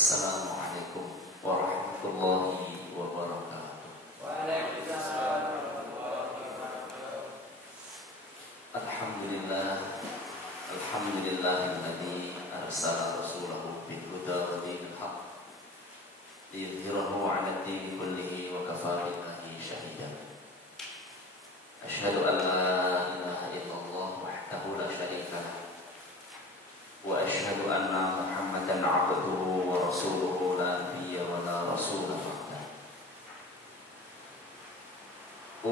Assalamualaikum warahmatullahi wabarakatuh. Waalaikumsalam warahmatullahi wabarakatuh. Alhamdulillahilladzi arsala rasulahu bil huda wa dinil haqq liyudhhirahu 'ala ad-din kullihi wa kafaa billahi shahidan. Asyhadu an la ilaha illallah wahdahu la syarika lahu wa asyhadu anna Muhammadan 'abduhu wa rasuluhu la nabiyya wa la rasula ba'dahu.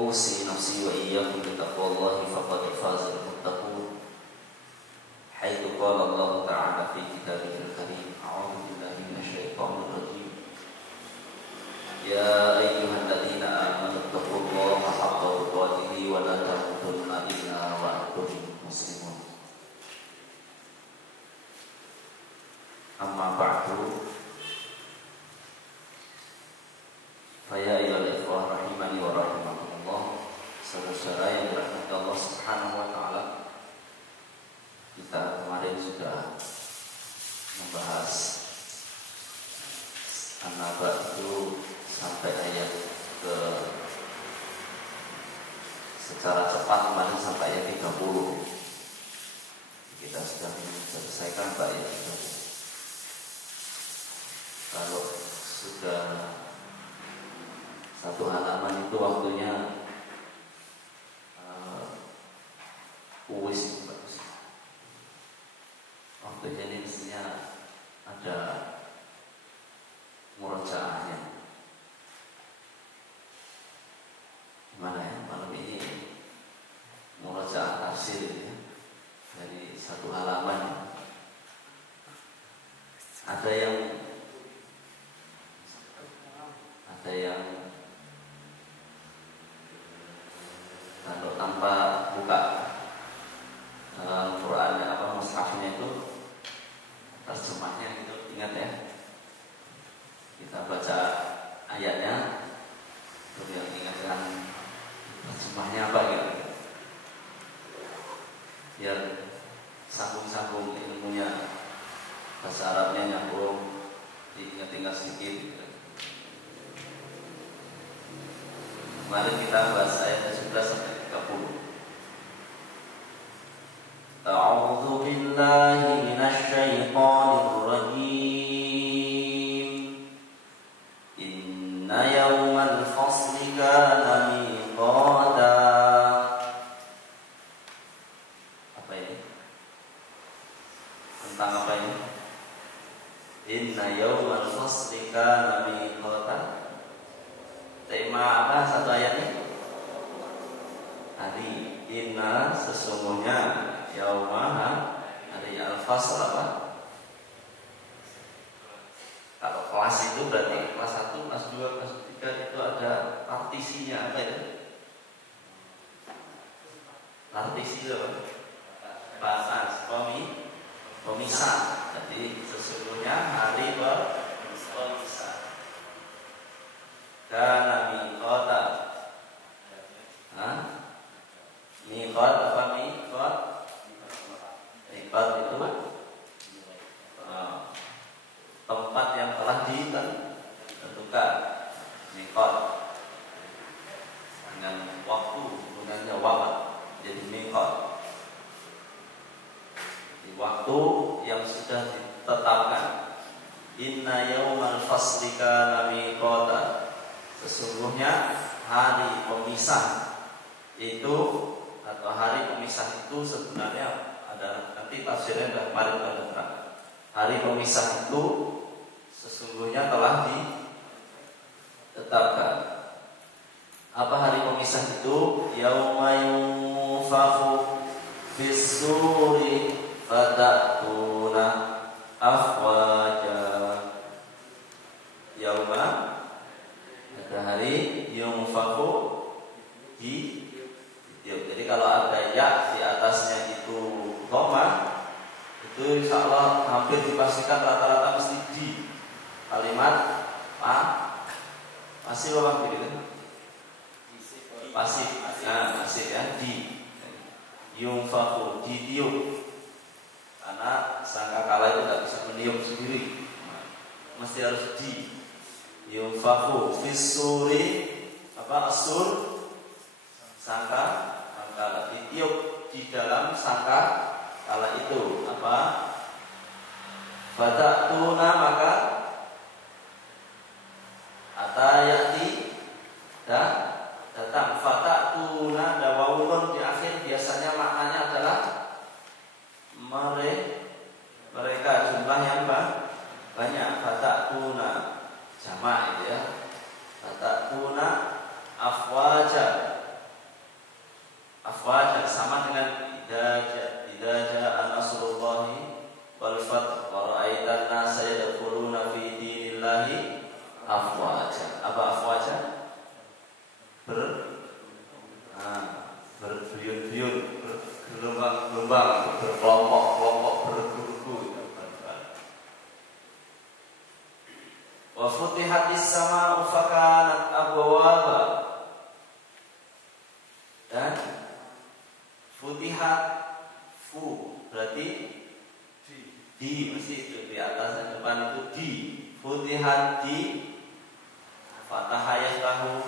Usi nafsi wa iyyakum bi taqwallahi faqad fazal muttaqun. Haitsu qala Allah ta'ala fi kitabihil karim, a'udzu billahi minasyaitonir rajim. Ya ayyuhalladzina amanu taqullaha haqqa tuqatih wa la tamutunna illa wa antum muslimun. Amma ba'du, faya ayyuhal ikhwah rahimani wa rahimakumullah, saudara-saudara yang dirahmati Allah Subhanahu wa taala. Kita kemarin sudah membahas An-Naba itu sampai ayat ke secara cepat kemarin sampai ayat 30. Kita sudah menyelesaikan ayat 30. Kalau sudah satu halaman itu waktunya bagus. Waktunya ini mestinya ada murajaahnya. Gimana ya malam ini murajaah tafsir ya, dari satu halaman. Ada yang kalau tanpa buka Al-Qur'annya mushafnya itu terjemahnya itu ingat ya. Kita baca ayatnya kemudian ingatkan terjemahnya apa gitu. Biar sambung-sambung ilmunya, bahasa Arabnya nyambung, diingat-ingat sedikit gitu. Kemarin kita bahas ayat 17 sampai 30. A'udzu billahi minasy syaithanir rajim. Inna yawmal fasli kana miqata. Apa ini? Tentang apa ini? Inna yawmal fasli kana miqata. Tema apa satu ayatnya? Hari. Inna sesungguhnya yaumaha hari al-fasl apa? Kalau kelas itu berarti kelas 1, kelas 2, kelas 3 itu ada partisinya apa itu? Partisi itu apa? Batas, pemisah. Jadi sesungguhnya hari pemisah. Kana miqata. Miqat apa miqat? Miqat itu tempat yang telah ditentukan. Miqat dengan waktu, gunanya waqt. Jadi miqat di waktu yang sudah ditetapkan. Inna yaumal fasli kana miqata. Sesungguhnya hari pemisah itu atau hari pemisah itu sebenarnya ada nanti tafsirnya sudah kemarin ada. Hari pemisah itu sesungguhnya telah ditetapkan. Apa hari pemisah itu? Yauma yunfakhu fis-suri fatatuna afwaja. Yauma ada hari yunfakhu di. Jadi kalau ada ya di atasnya itu dhamma, itu insya Allah hampir dipastikan rata-rata mesti di kalimat pasif apa gitu kan? Pasif. Nah, pasif ya, di yunfakhu, ditiup. Karena sangkakala itu tidak bisa meniup sendiri. mesti harus di. Yunfaku fis-suri, apa asur? Sangka kala ditiup di dalam sangka kala itu apa? Fatatuna maka atayati datang fatatuna ada wawun di akhir biasanya maknanya adalah mereka jumlah yang banyak. Fatatuna jamak itu ya. Fatatuna afwaja sama dengan idza jaa nasrullahi wal fath wa ra'aitan nasa yadkhuluna fi dinillahi afwaja. Apa afwaja? Berguyun-guyun, bergelombang-gelombang, berkelompok-kelompok, berguru-guru. Wa futihatis sama'u fakanat abwaba. Dan futihat berarti di mesti itu di atas dan depan itu di. Futihat di fathah yaftahu,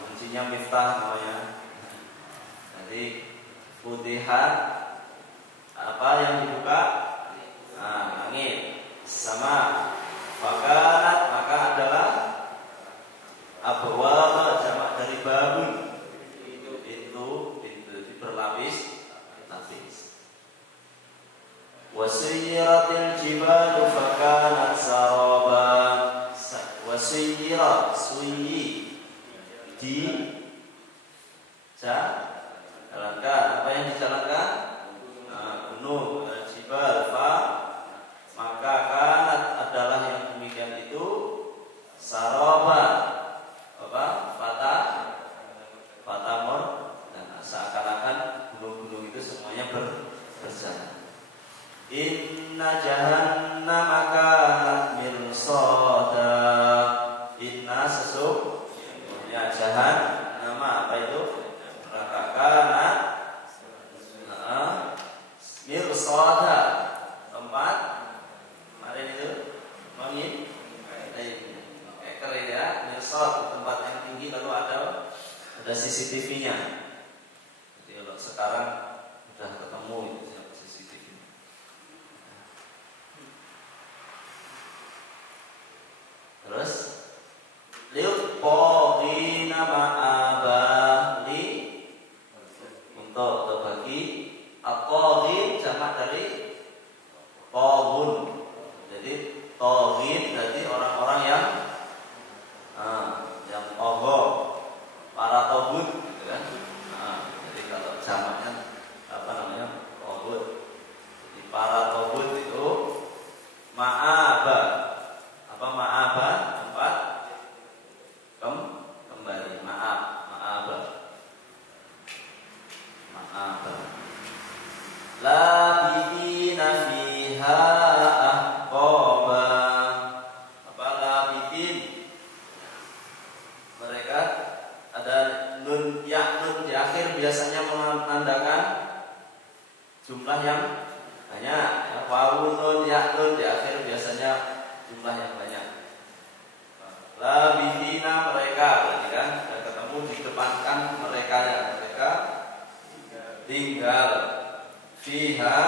kuncinya miftah namanya. Jadi futihat apa yang dibuka? Langit. Sama fakanat maka adalah abwaba jamak dari babun. Berlapis-lapis. Wasiyiratil jibalu fakanat saraba. Wasiyirat suyi di jalankan. Apa yang dijalankan? Gunung. Jibal maka kanat adalah yang demikian itu saraba apa? Fatamor dan seakan-akan gunung-gunung itu semuanya berjalan. Inna jahannama kanat mirsada. Inna sesungguhnya jahannama apa itu? Neraka kanat mirsada tempat kemarin itu keren ya, mirsad tempat yang tinggi lalu ada CCTV-nya. Jadi kalau sekarang sudah ketemu itu CCTV. Terus liut qadina ma'abali untuk terbagi aqadin jamak dari qadun. Jadi qadin berarti orang-orang yang togo, para togut gitu kan. Jadi kalau jamaknya apa namanya? Togut. Jadi para togut itu ma'aba. Apa ma'aba? Tempat kembali. Ma'aba. Labithina fiha ahqaba. Apa labithin? Mereka ada nun di akhir biasanya menandakan jumlah yang banyak. Wawu nun nun di akhir biasanya jumlah yang banyak. Labithina mereka berarti kan sudah ketemu di depan kan mereka ya, mereka tinggal fiha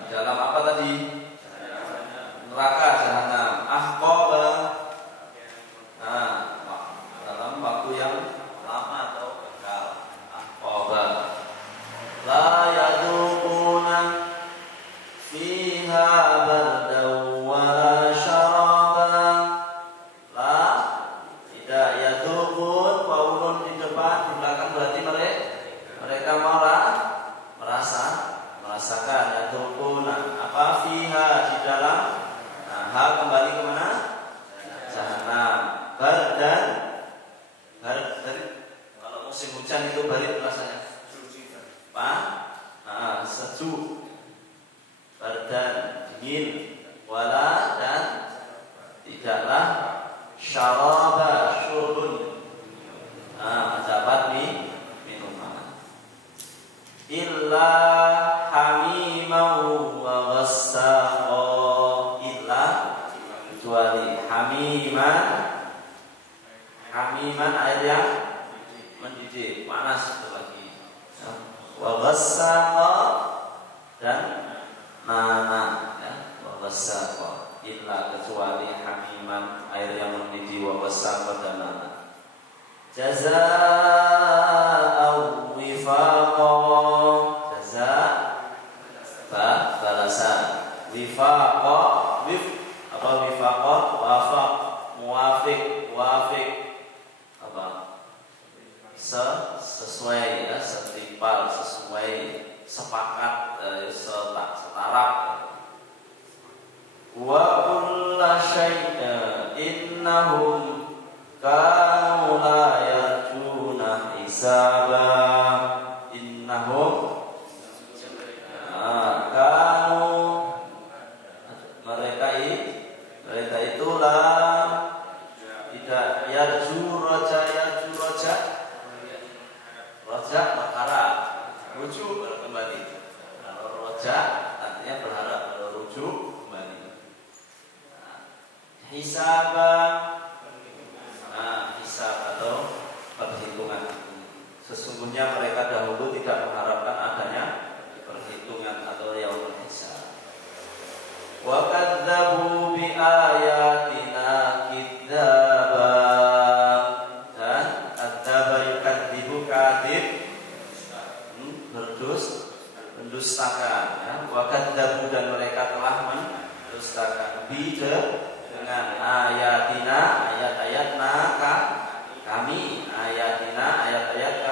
di dalam apa tadi? Neraka jahanam. Ahqaba dalam waktu yang lama atau kekal. Ahqaba la yadhuquna fiha bardan wa syaraba. La tidak yadhuqun waulun di depan di belakang berarti mereka merasakan yadhuquna apa fiha di dalam. Hal kembali kemana? Jahanam. Bardan kalau musim hujan itu barit rasanya sejuk. Bardan dingin. Wala dan tidaklah syaraba syurbun mendapat minuman. Illa hamimau wa ghassaqo. Illa hamiman, air yang mendidih, panas itu lagi. Wa ghassaqa dan nana, ya. Wa ghassaqa illa kecuali hamiman, air yang mendidih, wa ghassaqa dan nana. Jazaa'u wifaqa, jazaa balasan, wifaqa apa wifaqa, wafaq, muwafiq, wafiq apa sesuai, ya, setimpal, sesuai, sepakat, setara. Wa kulla syai'in innahum kanu la yarjuna hisaba. Innahum kanu, mereka itulah tidak yarju roja berharap, rujuk kembali. Kalau roja artinya berharap, kalau rujuk kembali. Hisab atau perhitungan. Sesungguhnya mereka dahulu tidak mengharapkan adanya perhitungan atau yaumul hisab. Wa kadzdzabu bi ayatina kidzaba, dan kadzdzaba yukadzibu, kadzib mendustakan, ya. Wa kadzdzabu dan mereka telah mendustakan bi dengan ayatina, ayat-ayatna kami, ayatina, ayat-ayat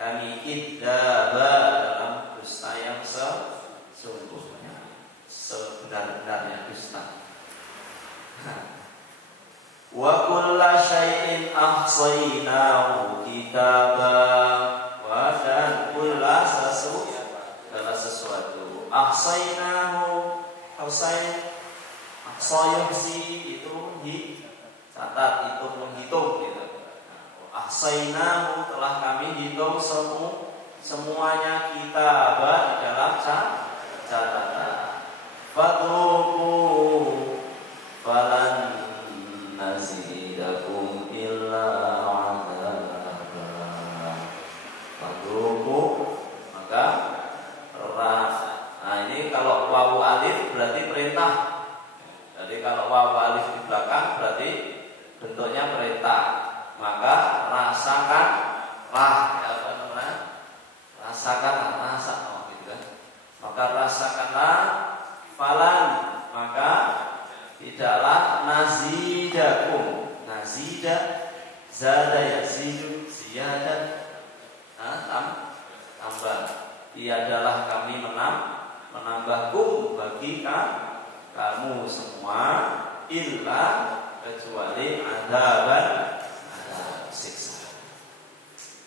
kami, kidzaba dalam dusta yang sesungguhnya, sebenar-benarnya dusta. Wa kulla syai'in ahsaynahu kitaba, wa dan kulla segala sesuatu, ahsaynahu, ahsayuhsi itu catat, itu menghitung gitu. Ahsaynahu telah kami hitung semuanya, kitaba di dalam catatan. Fadhuku falan nazidakum illa adzaba. Fadhuku, maka ini kalau wawu alif berarti perintah. Jadi kalau wawu alif di belakang berarti bentuknya perintah. Maka rasakanlah, rasakanlah, gitu kan. Maka rasakanlah, falan, maka tidaklah nazidakum, nazida, zada yazidu, ziyada, tambah. Tiadalah kami menambahkum bagi kamu semua, illa kecuali adaban, siksa.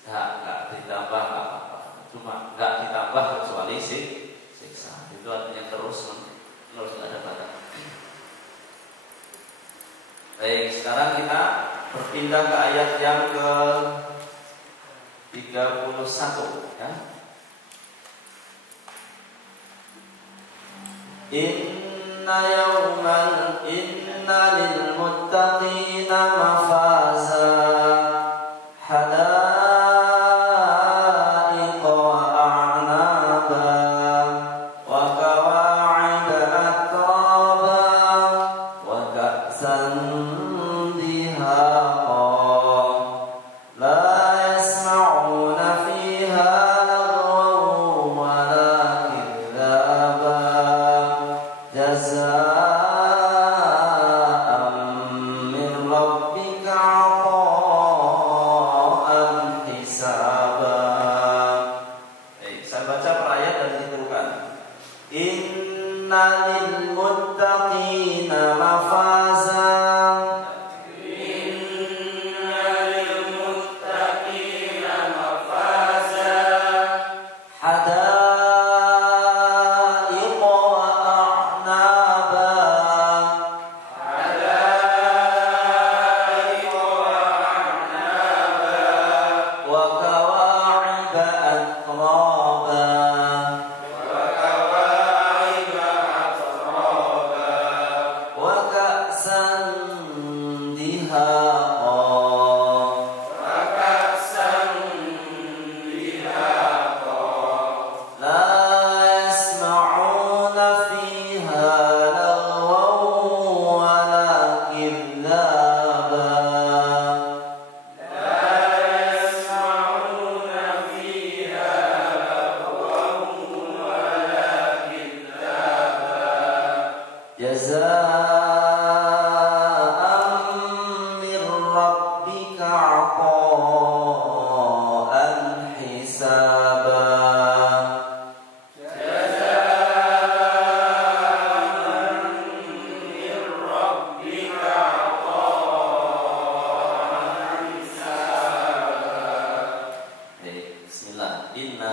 Enggak ditambah apa-apa, cuma enggak ditambah kecuali siksa. Itu artinya terus ada batas. Baik, sekarang kita berpindah ke ayat yang ke 31, ya. Inna lil muttaqina mafaza hadaiqa wa a'naba wa kawa'ida atraba wa ka'san dihaqa la yasma'una fiha lagwan wa la kadzaba jazaa'an min rabbika 'ata'an hisaba.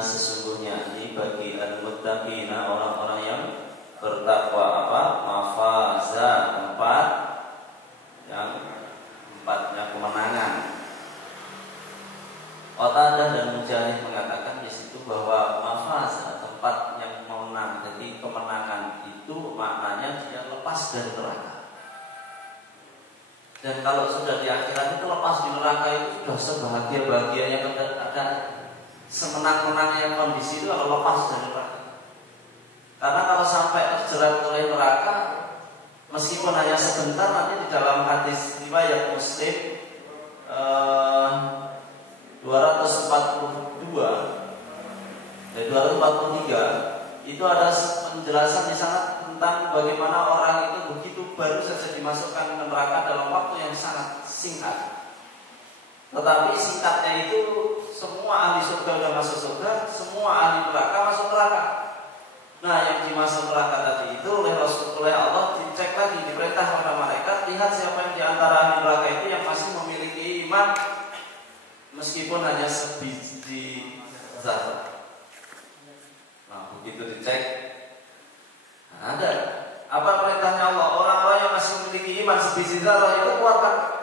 Sesungguhnya ini bagi al-muttaqina, orang-orang yang bertakwa apa? Mafaza, tempatnya kemenangan. Qatadah dan Mujahid mengatakan di situ bahwa mafaza, tempat yang menang. Jadi kemenangan itu maknanya dia lepas dari neraka. Dan kalau sudah di akhirat itu lepas di neraka itu sudah sebahagia-bahagia yang ada semenang-menangnya kondisi itu kalau lepas dari neraka. Karena kalau sampai terjerat oleh neraka, meskipun hanya sebentar, nanti di dalam hadis riwayat Muslim 242 dan 243 itu ada penjelasan di sana tentang bagaimana orang itu begitu baru saja dimasukkan ke neraka dalam waktu yang sangat singkat. Tetapi singkatnya itu semua ahli surga sudah masuk surga, semua ahli neraka masuk neraka. Nah, yang dimasuk neraka tadi itu oleh Allah dicek lagi, diperintah kepada malaikat, lihat siapa yang di antara ahli neraka itu yang masih memiliki iman meskipun hanya sebiji zarah. Nah, begitu dicek, ada apa perintahnya Allah? Orang-orang yang masih memiliki iman sebiji zarah itu keluarkan.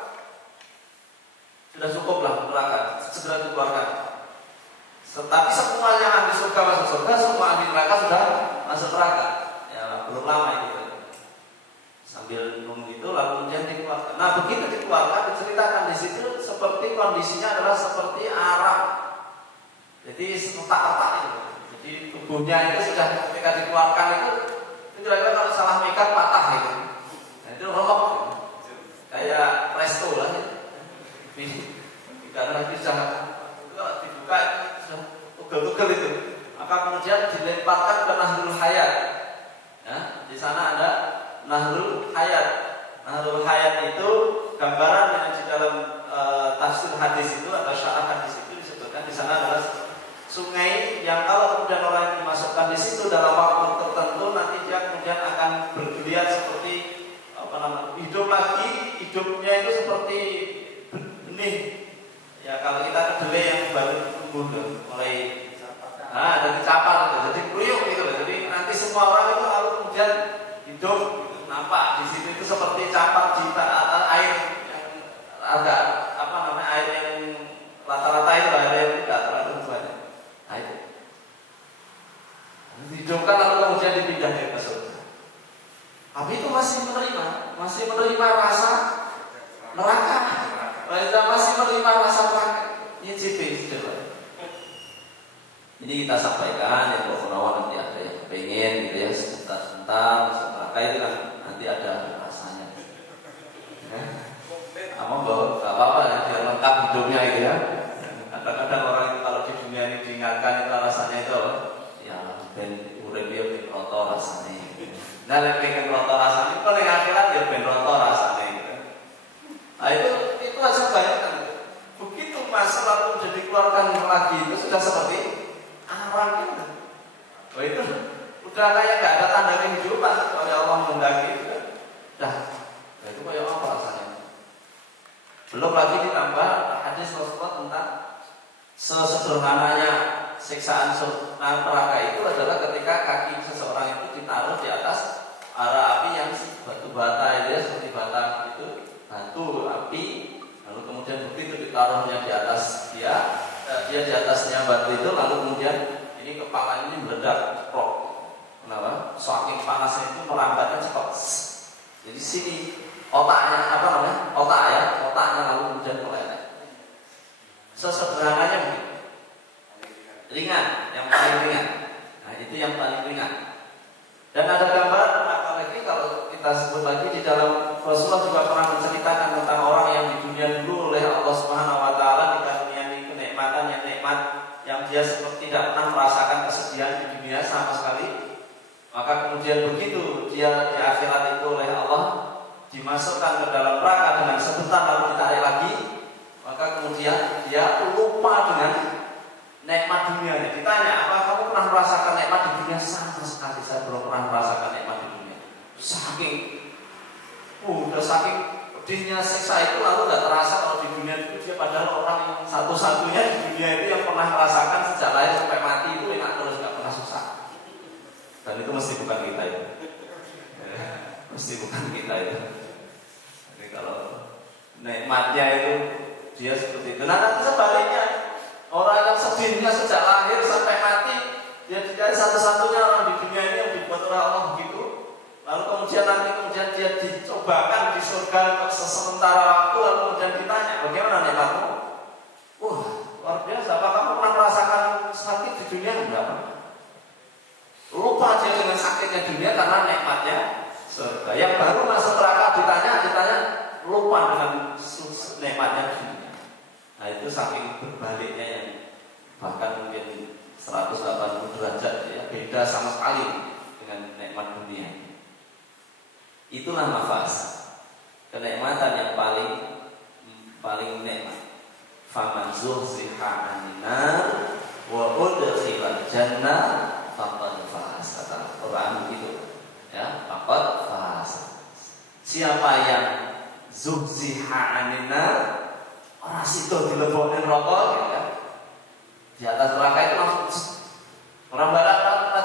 Sudah cukuplah neraka, segera dikeluarkan. Tetapi semua yang ahli surga masuk surga, semua ahli neraka sudah masuk neraka. Ya, belum lama itu. Sambil nunggu itu lalu kemudian dikeluarkan. Nah, begitu dikeluarkan diceritakan di situ seperti kondisinya adalah seperti arang. Jadi retak-retak itu. Jadi tubuhnya itu sudah ketika dikeluarkan itu kira-kira kalau salah mikir patah itu. Nah, itu remuk. Kayak presto lah. Karena bisa dibuka sudah tugel-tugel itu, maka kemudian dilemparkan ke Nahrul Hayat. Ya, di sana ada Nahrul Hayat. Nahrul Hayat itu gambaran yang di dalam tafsir hadis itu atau syarah hadis itu disebutkan di sana adalah sungai yang kalau kemudian orang yang dimasukkan di situ dalam waktu tertentu nanti dia kemudian akan bergeliat seperti hidup lagi, hidupnya itu seperti benih. Ya, kalau kita kedelai yang baru tumbuh mulai dari capar jadi kruyuk gitu. Jadi nanti semua orang itu lalu kemudian hidup nampak di situ itu seperti capar di atas air yang agak air yang rata-rata itu air yang tidak terlalu banyak. Nah, itu hidupkan lalu kemudian dipindah ke surga. Tapi itu masih menerima rasa neraka. Masih menerima rasa neraka. Ini kita sampaikan ya, kalau nanti ada yang pengen gitu ya, sebentar neraka itu kan nanti ada rasanya. Gak apa-apa ya, biar lengkap hidupnya itu ya. Kadang-kadang orang itu kalau di dunia ini diingatkan itu rasanya itu ya ben urip ya ben roto rasanya. Nah, nek pengen roto rasanya, kalau yang akhirat ya ben roto rasanya gitu. Nah, itu aja bayangkan. Begitu masa lalu sudah dikeluarkan lagi itu sudah seperti arang gitu. Oh, itu udah kayak nggak ada tanda kehidupan oleh Allah menghendaki itu. Dah, itu kayak apa rasanya? Belum lagi ditambah hadis Rasulullah tentang sesederhananya siksaan neraka itu adalah ketika kaki seseorang itu ditaruh di atas bara api yang batu bata itu ya, seperti bata itu batu api, lalu kemudian begitu ditaruhnya di atas dia di atasnya batu itu, lalu kemudian ini kepala ini meledak, prok. Kenapa? Saking panasnya itu merambatnya cepat. Jadi sini otaknya otaknya lalu kemudian meleleh. Sesederhananya begitu. Ringan, yang paling ringan. Nah, itu yang paling ringan. Dan ada gambaran apalagi kalau kita sebut lagi di dalam Rasulullah juga pernah menceritakan tentang orang yang di dunia dulu oleh Allah Subhanahu wa taala dikaruniai kenikmatan yang nikmat yang dia seperti tidak pernah merasakan kesedihan di dunia sama sekali. Maka kemudian begitu dia di akhirat itu oleh dimasukkan ke dalam neraka dengan sebentar lalu ditarik lagi, maka kemudian dia lupa dengan nikmat dunianya. Ditanya, apa kamu pernah merasakan nikmat di dunia? Sama sekali saya belum pernah merasakan nikmat di dunia. Udah saking pedihnya siksa itu, lalu nggak terasa kalau di dunia itu dia padahal orang yang satu-satunya di dunia itu yang pernah merasakan sejak lahir sampai mati itu enak terus, nggak pernah susah. Dan itu mesti bukan kita ya. Mesti bukan kita ya. Jadi kalau nikmatnya itu dia seperti itu. Nah nanti sebaliknya, orang yang sedihnya sejak lahir sampai mati, dia dicari satu-satunya orang di dunia ini yang dibuat oleh Allah begitu. Lalu kemudian dia dicobakan di surga sementara waktu, lalu kemudian ditanya, bagaimana nikmatmu? Wah, luar biasa. Apa kamu pernah merasakan sakit di dunia? Enggak. Lupa dia dengan sakitnya dunia karena nikmatnya surga. Yang baru masuk neraka ditanya lupa dengan nikmatnya dunia. Nah itu saking berbaliknya yang bahkan mungkin 180 derajat ya, beda sama sekali dengan nikmat dunia. Itulah nafas, kenikmatan yang paling nikmat. Faman zuhziha 'anil nar wa udkhilal jannah faqad faz. Kata Quran begitu. Ya, faqad faz. Siapa yang zuhziha 'anil nar, ora sida dilebokne neraka gitu kan. Di atas neraka itu langsung orang barat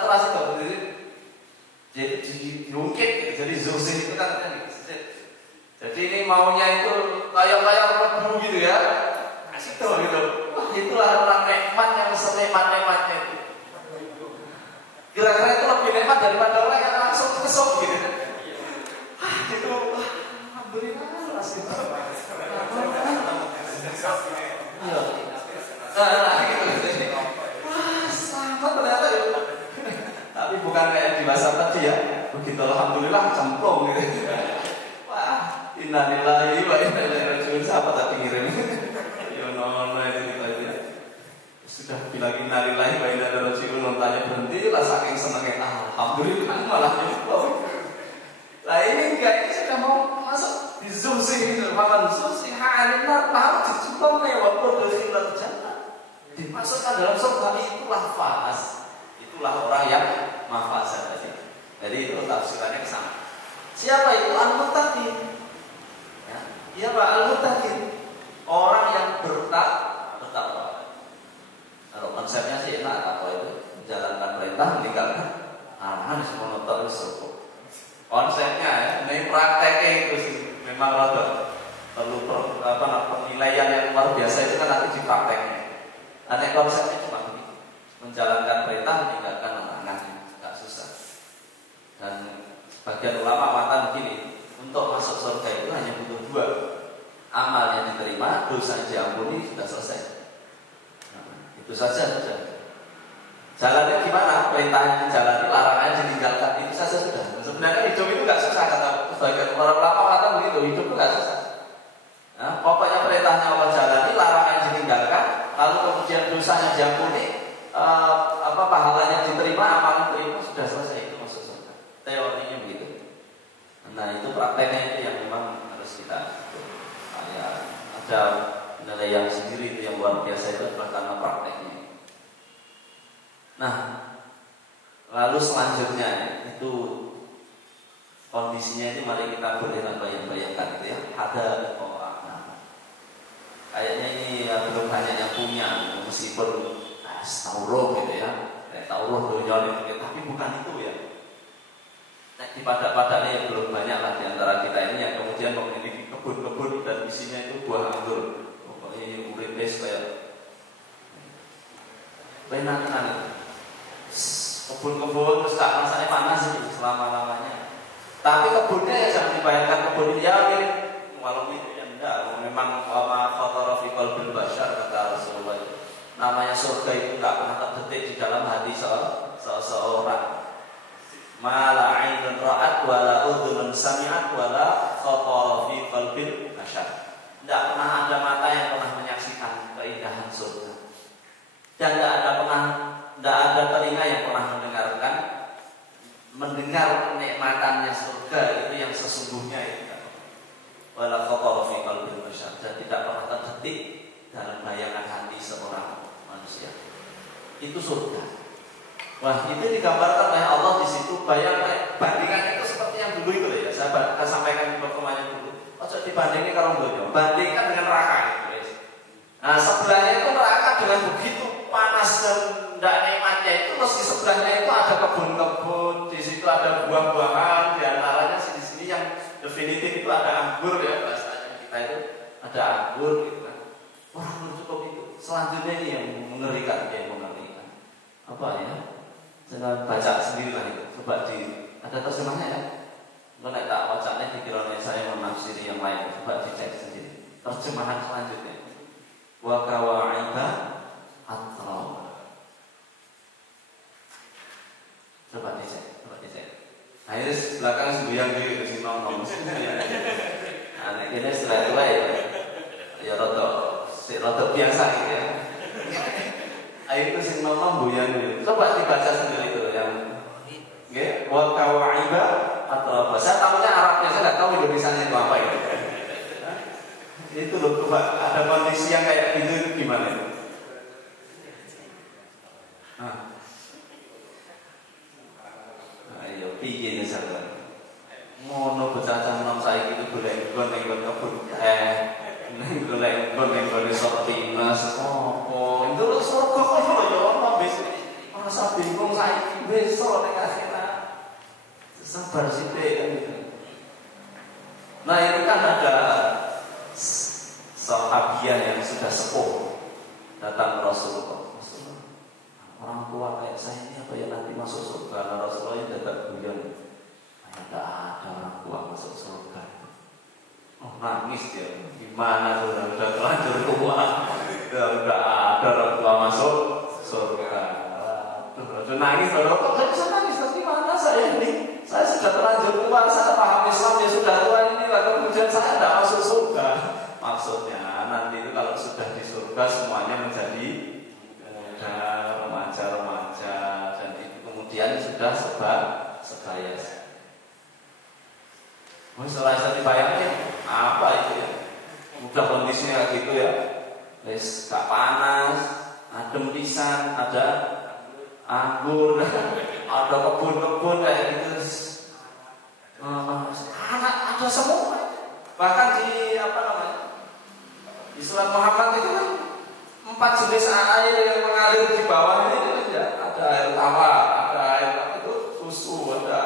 terasa itu jadi diungkit gitu. Jadi zuhzih itu kan jadi ini maunya itu kayak rebu gitu ya, kasih tuh gitu. Wah itulah orang nikmat yang senikmat-nikmatnya itu. Kira-kira itu lebih nikmat daripada orang yang langsung kesok gitu. Gitu. Alhamdulillah rasanya. Nah gitu. Wah sama ternyata itu. Tapi bukan kayak di masa tadi ya. Begitu alhamdulillah cemplung gitu. Wah, innalillahi wa inna ilaihi raji'un. Siapa tadi ngirim? Ya nono itu kita itu. Sudah bilang innalillahi wa inna ilaihi raji'un, nontanya berhenti lah saking senengnya. Alhamdulillah malah nyemplung. Lah ini enggak, ini sudah mau masuk di zuhzih itu. Makan zuhzih ha'anil nar, harus dicemplung ya waktu dari jannah. Dimasukkan dalam surga, itulah faz. Itulah orang yang mafazah tadi. Jadi itu tafsirannya ke sana. Siapa itu? Al-Muttaqin. Ya, iya Pak, Al-Muttaqin. Orang yang bertakwa. Kalau konsepnya sih enak, takwa itu menjalankan perintah, meninggalkan larangan, semua nonton itu. Konsepnya ya, ini prakteknya itu sih memang rada perlu penilaian yang luar biasa itu kan nanti diprakteknya. Nanti konsepnya cuma begini, menjalankan perintah, meninggalkan larangan, nggak susah. Dan sebagian ulama mengatakan begini, untuk masuk surga itu hanya butuh 2, amal yang diterima, dosa diampuni, sudah selesai. Nah, itu saja. Jalannya gimana? Perintahnya dijalani, larangannya ditinggalkan, itu saja sudah. Sebenarnya hidup itu nggak susah, kata sebagian orang ulama mengatakan begitu, hidup itu nggak susah. Nah, pokoknya perintahnya Allah jalani, larangannya ditinggalkan, lalu kemudian dosanya diampuni, pahalanya diterima, amalnya diterima, sudah selesai, itu masuk surga. Teorinya begitu. Nah itu prakteknya itu yang memang harus kita ada penilaian sendiri itu yang luar biasa itu adalah karena prakteknya. Nah lalu selanjutnya itu kondisinya itu mari kita boleh bayangkan gitu ya. Ada orang, kayaknya ini belum banyak yang punya, meskipun Taurat gitu ya, Taurat dunia gitu, tapi bukan itu ya. Di padak-padaknya yang belum banyak lah di antara kita ini yang kemudian memiliki kebun-kebun dan isinya itu buah anggur. Pokoknya ini urites kayak benar-benar kebun-kebun terus tak rasanya panas sih selama-lamanya. Tapi kebunnya ya jangan dibayangkan kebun ini ya mirip walau itu ya enggak. Memang wama khatara fi qalbil bashar kata Rasulullah. Namanya surga itu enggak pernah terdetik di dalam hati seseorang. Mala ainun ra'at wala udhunun sami'at wala khatara fi qalbil bashar. Tidak pernah ada mata yang pernah menyaksikan keindahan surga. Dan tidak ada telinga yang pernah mendengar kenikmatannya surga itu yang sesungguhnya itu. wala khatara fi qalbil bashar, dan tidak pernah terdetik dalam bayangan hati seorang manusia. Itu surga. Wah, itu digambarkan oleh Allah di situ. Bayangkan, bandingan itu seperti yang dulu itu ya. Saya sampaikan di pertemuan yang dulu. Ojo dibandingin kalau dunia. Bandingkan dengan neraka gitu. Nah, sebelahnya itu neraka dengan begitu panas dan tidak nikmatnya itu, terus di sebelahnya itu ada kebun-kebun, di situ ada buah-buahan, di antaranya di sini yang definitif itu ada anggur ya, bahasanya kita itu ada anggur gitu kan. Wah, cukup itu. Selanjutnya ini yang mengerikan, apa ya? Saya baca sendiri lah itu. Coba ada terjemahnya ya. Kalau tak bacanya dikira saya menafsiri yang lain. Coba dicek sendiri. Terjemahan selanjutnya. Wa kawa'iba atraba. Coba dicek. Akhirnya belakang sembuyang di sini nom. Anak ini setelah itu lah ya rada biasa gitu ya. Ayo itu sing nom buyang dulu. Coba dibaca sendiri itu yang nggih, wa kawa'iba atraba. Saya tahunya Arabnya, saya enggak tahu Indonesianya itu apa itu. Itu loh, coba ada kondisi yang kayak gitu itu gimana itu? Ayo piye nih sahabat. Ngono bocah nom saiki itu golek nggon kebun. Golek nggon sorti mas. Oh, itu lho surga kok ya ono wis. Rasa bingung saiki besok ning akhirat. Sabar sithik kan gitu. Nah, itu kan ada sahabiah yang sudah sepuh datang ke Rasulullah. Orang tua kayak saya ini apa ya nanti masuk surga? Karena Rasulullah yang datang guyon. Tidak ada orang tua masuk surga. Oh, nangis dia. Gimana sudah terlanjur tua? Tidak ada orang tua masuk surga. Terus nangis loh. Kok saya bisa nangis? Terus gimana saya ini? Saya sudah terlanjur tua. Saya paham Islam ya sudah tua ini. Lalu kemudian saya tidak masuk surga. Maksudnya nanti itu kalau sudah di surga semuanya menjadi muda, remaja, dan itu kemudian sudah sebaya. Setelah saya dibayangin apa itu ya? Udah kondisinya kayak gitu ya. Wis gak panas, adem pisan, ada anggur, ada kebun-kebun kayak gitu. Ada semua. Bahkan di di surat Muhammad itu kan 4 jenis air yang mengalir di bawah ini ya. Ada air tawar, ada air itu susu, ada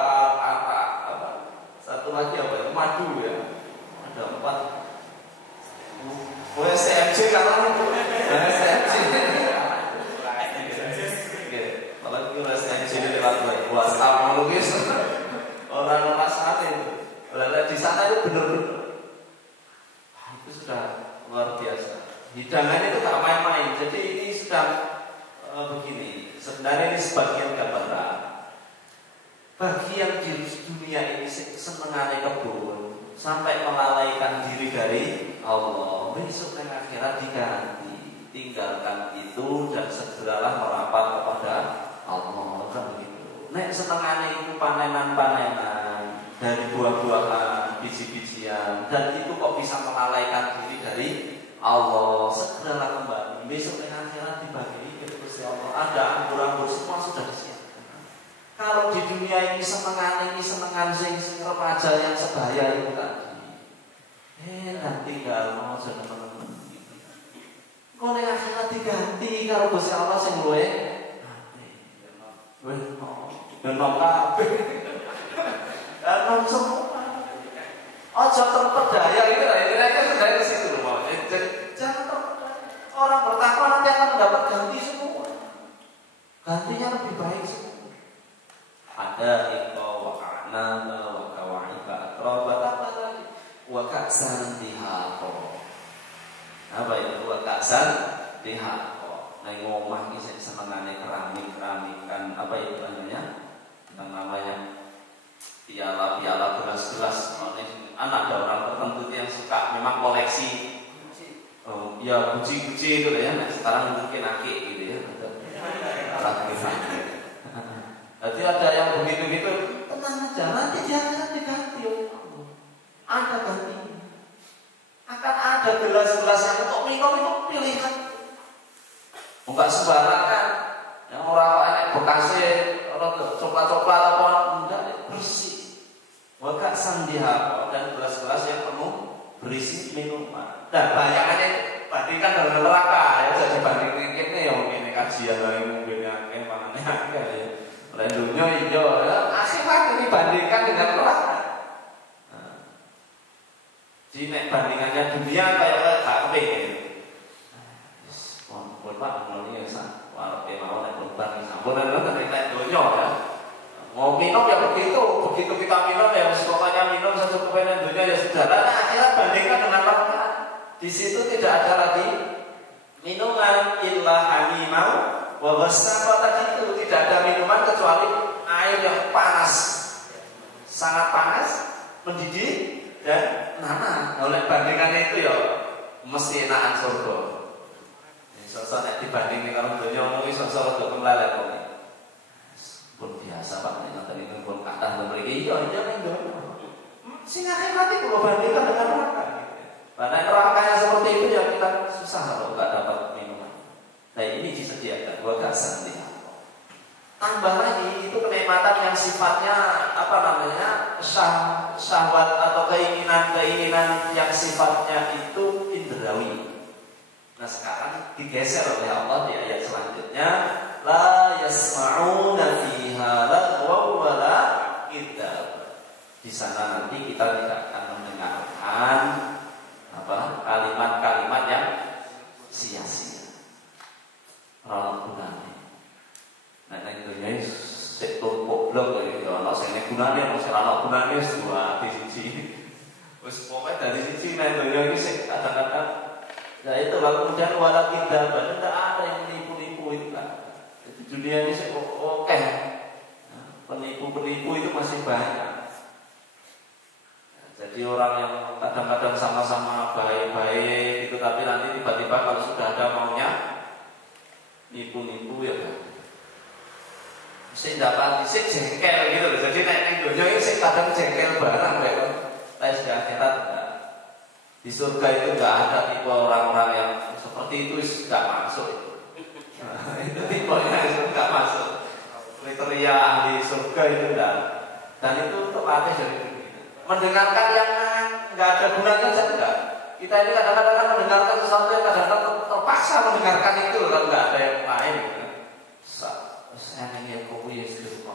satu lagi madu ya. Ada 4. SMC karena itu SMC. Kalau itu SMC ini lewat WhatsApp logis orang saat itu. Berada di sana itu benar-benar. Itu sudah luar biasa. Hidangan itu gak main-main. Jadi ini sudah begini. Sebenarnya ini sebagian gambaran. Bagi yang di dunia ini senengannya kebun sampai melalaikan diri dari Allah, besok di akhirat diganti. Tinggalkan itu dan segeralah merapat kepada Allah. Kan begitu. Nek senengannya itu panenan-panenan dari buah-buahan, biji-bijian, dan itu kok bisa melalaikan diri dari Allah, segeralah kembali. Besok di akhirat dibagi Gusti Allah. Ada anggur-anggur semua sudah disiapkan. Kalau di dunia ini senengan sing remaja yang sebaya itu tadi. Nanti kalau teman-teman. Kok ning akhirat diganti karo Gusti Allah sing luwe. Wes no kabeh. Kan semua. Aja terpedaya gitu lah. Kira-kira sudah ke situ loh. Jangan terpedaya. Orang bertakwa nanti akan mendapat ganti semua. Gantinya lebih baik semua. Ada iqwa wa a'naba wa kawa'iba atraba apa lagi? Wa ka'san dihaqa. Apa itu wa ka'san dihaqa? Nang omah iki sing senengane keramik-keramikan apa itu namanya piala-piala gelas-gelas. Ada orang tertentu yang suka memang koleksi ya guci-guci itu ya. Sekarang mungkin akik gitu ya. Jadi ada yang begitu-gitu, tenang aja, nanti dia akan diganti oleh Allah. Ada gantinya. mbak sembarangan. Yang orang enak bekasnya, orang coklat-coklat apa enggak, bersih. Waka sandiha, dan gelas-gelas yang penuh berisi minuman. Dan bayangannya bandingkan dengan neraka ya, jadi bandingin ini ya mungkin kajian lagi mungkin yang mana ya. Dunia iya ya, akhirat ini bandingkan dengan neraka. Jadi nek bandingannya dunia kayak gak kepingin. Mohon Pak, ini ya sah. Walau mau nek korban sampun nek nek dunia ya. Mau minum ya begitu kita minum ya pokoknya minum secukupnya dunia ya sudah. Karena akhirat bandingkan dengan neraka. Di situ tidak ada lagi minuman illa hamimau wa wassaqa, tadi itu tidak ada minuman kecuali air yang panas, sangat panas, mendidih dan nanan. Oleh bandingannya itu ya mesti enakan surga. Sosok nek dibandingin karo dunia mung iso surga kemlalet kok. Pun biasa Pak nek tadi pun kathah mriki iya ning donya. Sing akhirat iku bandingkan dengan neraka. Karena nerakanya seperti itu ya kita susah kalau nggak dapat minuman. Nah ini disediakan buat santai. Tambah lagi itu kenikmatan yang sifatnya apa namanya syahwat atau keinginan yang sifatnya itu indrawi. Nah sekarang digeser oleh Allah di ayat selanjutnya, la yasma'una fiha lagwa wala kidzab. Di sana nanti kita tidak akan mendengarkan kalimat-kalimat yang sia-sia, ora gunane. Nek nang dunya sik tumpuk blok iki ana sing gunane ana sing ora gunane dua di siji. Wis pokoke dari siji nang dunya iki sik kadang-kadang ya itu kalau kemudian wala kita tidak ada yang menipu-nipu itu kan. Jadi dunia ini sik oke. Penipu-penipu itu masih banyak. Jadi orang yang kadang-kadang sama-sama baik-baik itu tapi nanti tiba-tiba kalau sudah ada maunya nipu-nipu ya kan. Mesti dapat isi jengkel gitu loh. Jadi nek dunia ini kadang jengkel barang ya kan. Tes di akhirat enggak. Di surga itu enggak ada tipe orang-orang yang seperti itu enggak masuk itu. Nah, itu tipenya itu enggak masuk. Kriteria ahli surga itu enggak. Dan itu untuk apa jadi mendengarkan yang nggak ada gunanya saja enggak. Kita ini kadang-kadang kan mendengarkan sesuatu yang kadang-kadang terpaksa mendengarkan itu kalau nggak ada yang lain. Saya ingin kopi yang sedikit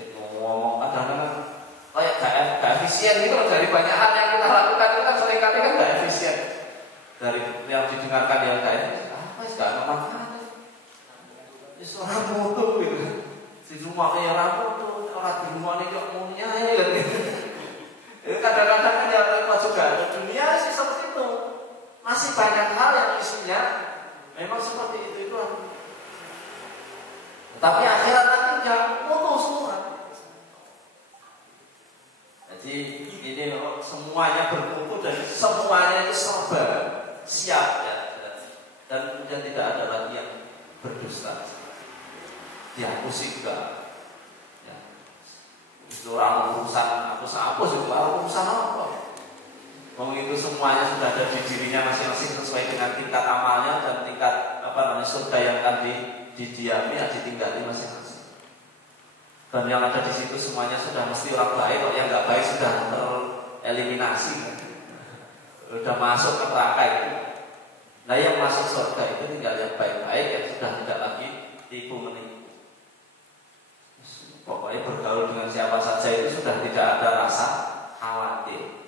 kita ngomong kadang-kadang kayak nggak efisien gitu. Dari banyak hal yang kita lakukan itu kan seringkali kan nggak efisien. Dari yang didengarkan yang nggak efisien, apa sih nggak manfaat? Itu rambut tuh gitu. Di rumah kayak rambut tuh. Orang di rumah ini kok umumnya ya gitu. Kadang-kadang kan ya repot juga. Dunia sih seperti itu. Masih banyak hal yang isinya memang seperti itu. Tapi akhirat nanti jangan putus semua. Jadi ini semuanya berkumpul dan semuanya itu serba siap ya. Dan kemudian tidak ada lagi yang berdusta. Dihapus juga. Itu orang urusan hapus itu orang urusan apa? Itu semuanya sudah ada di dirinya masing-masing sesuai dengan tingkat amalnya dan tingkat surga yang akan didiami dan ditinggali masing-masing. Dan yang ada di situ semuanya sudah mesti orang baik, kalau yang nggak baik sudah tereliminasi, sudah masuk ke neraka itu. Nah yang masuk surga itu tinggal yang baik-baik yang sudah tidak lagi tipu menipu. Pokoknya bergaul dengan siapa saja itu sudah tidak ada rasa khawatir.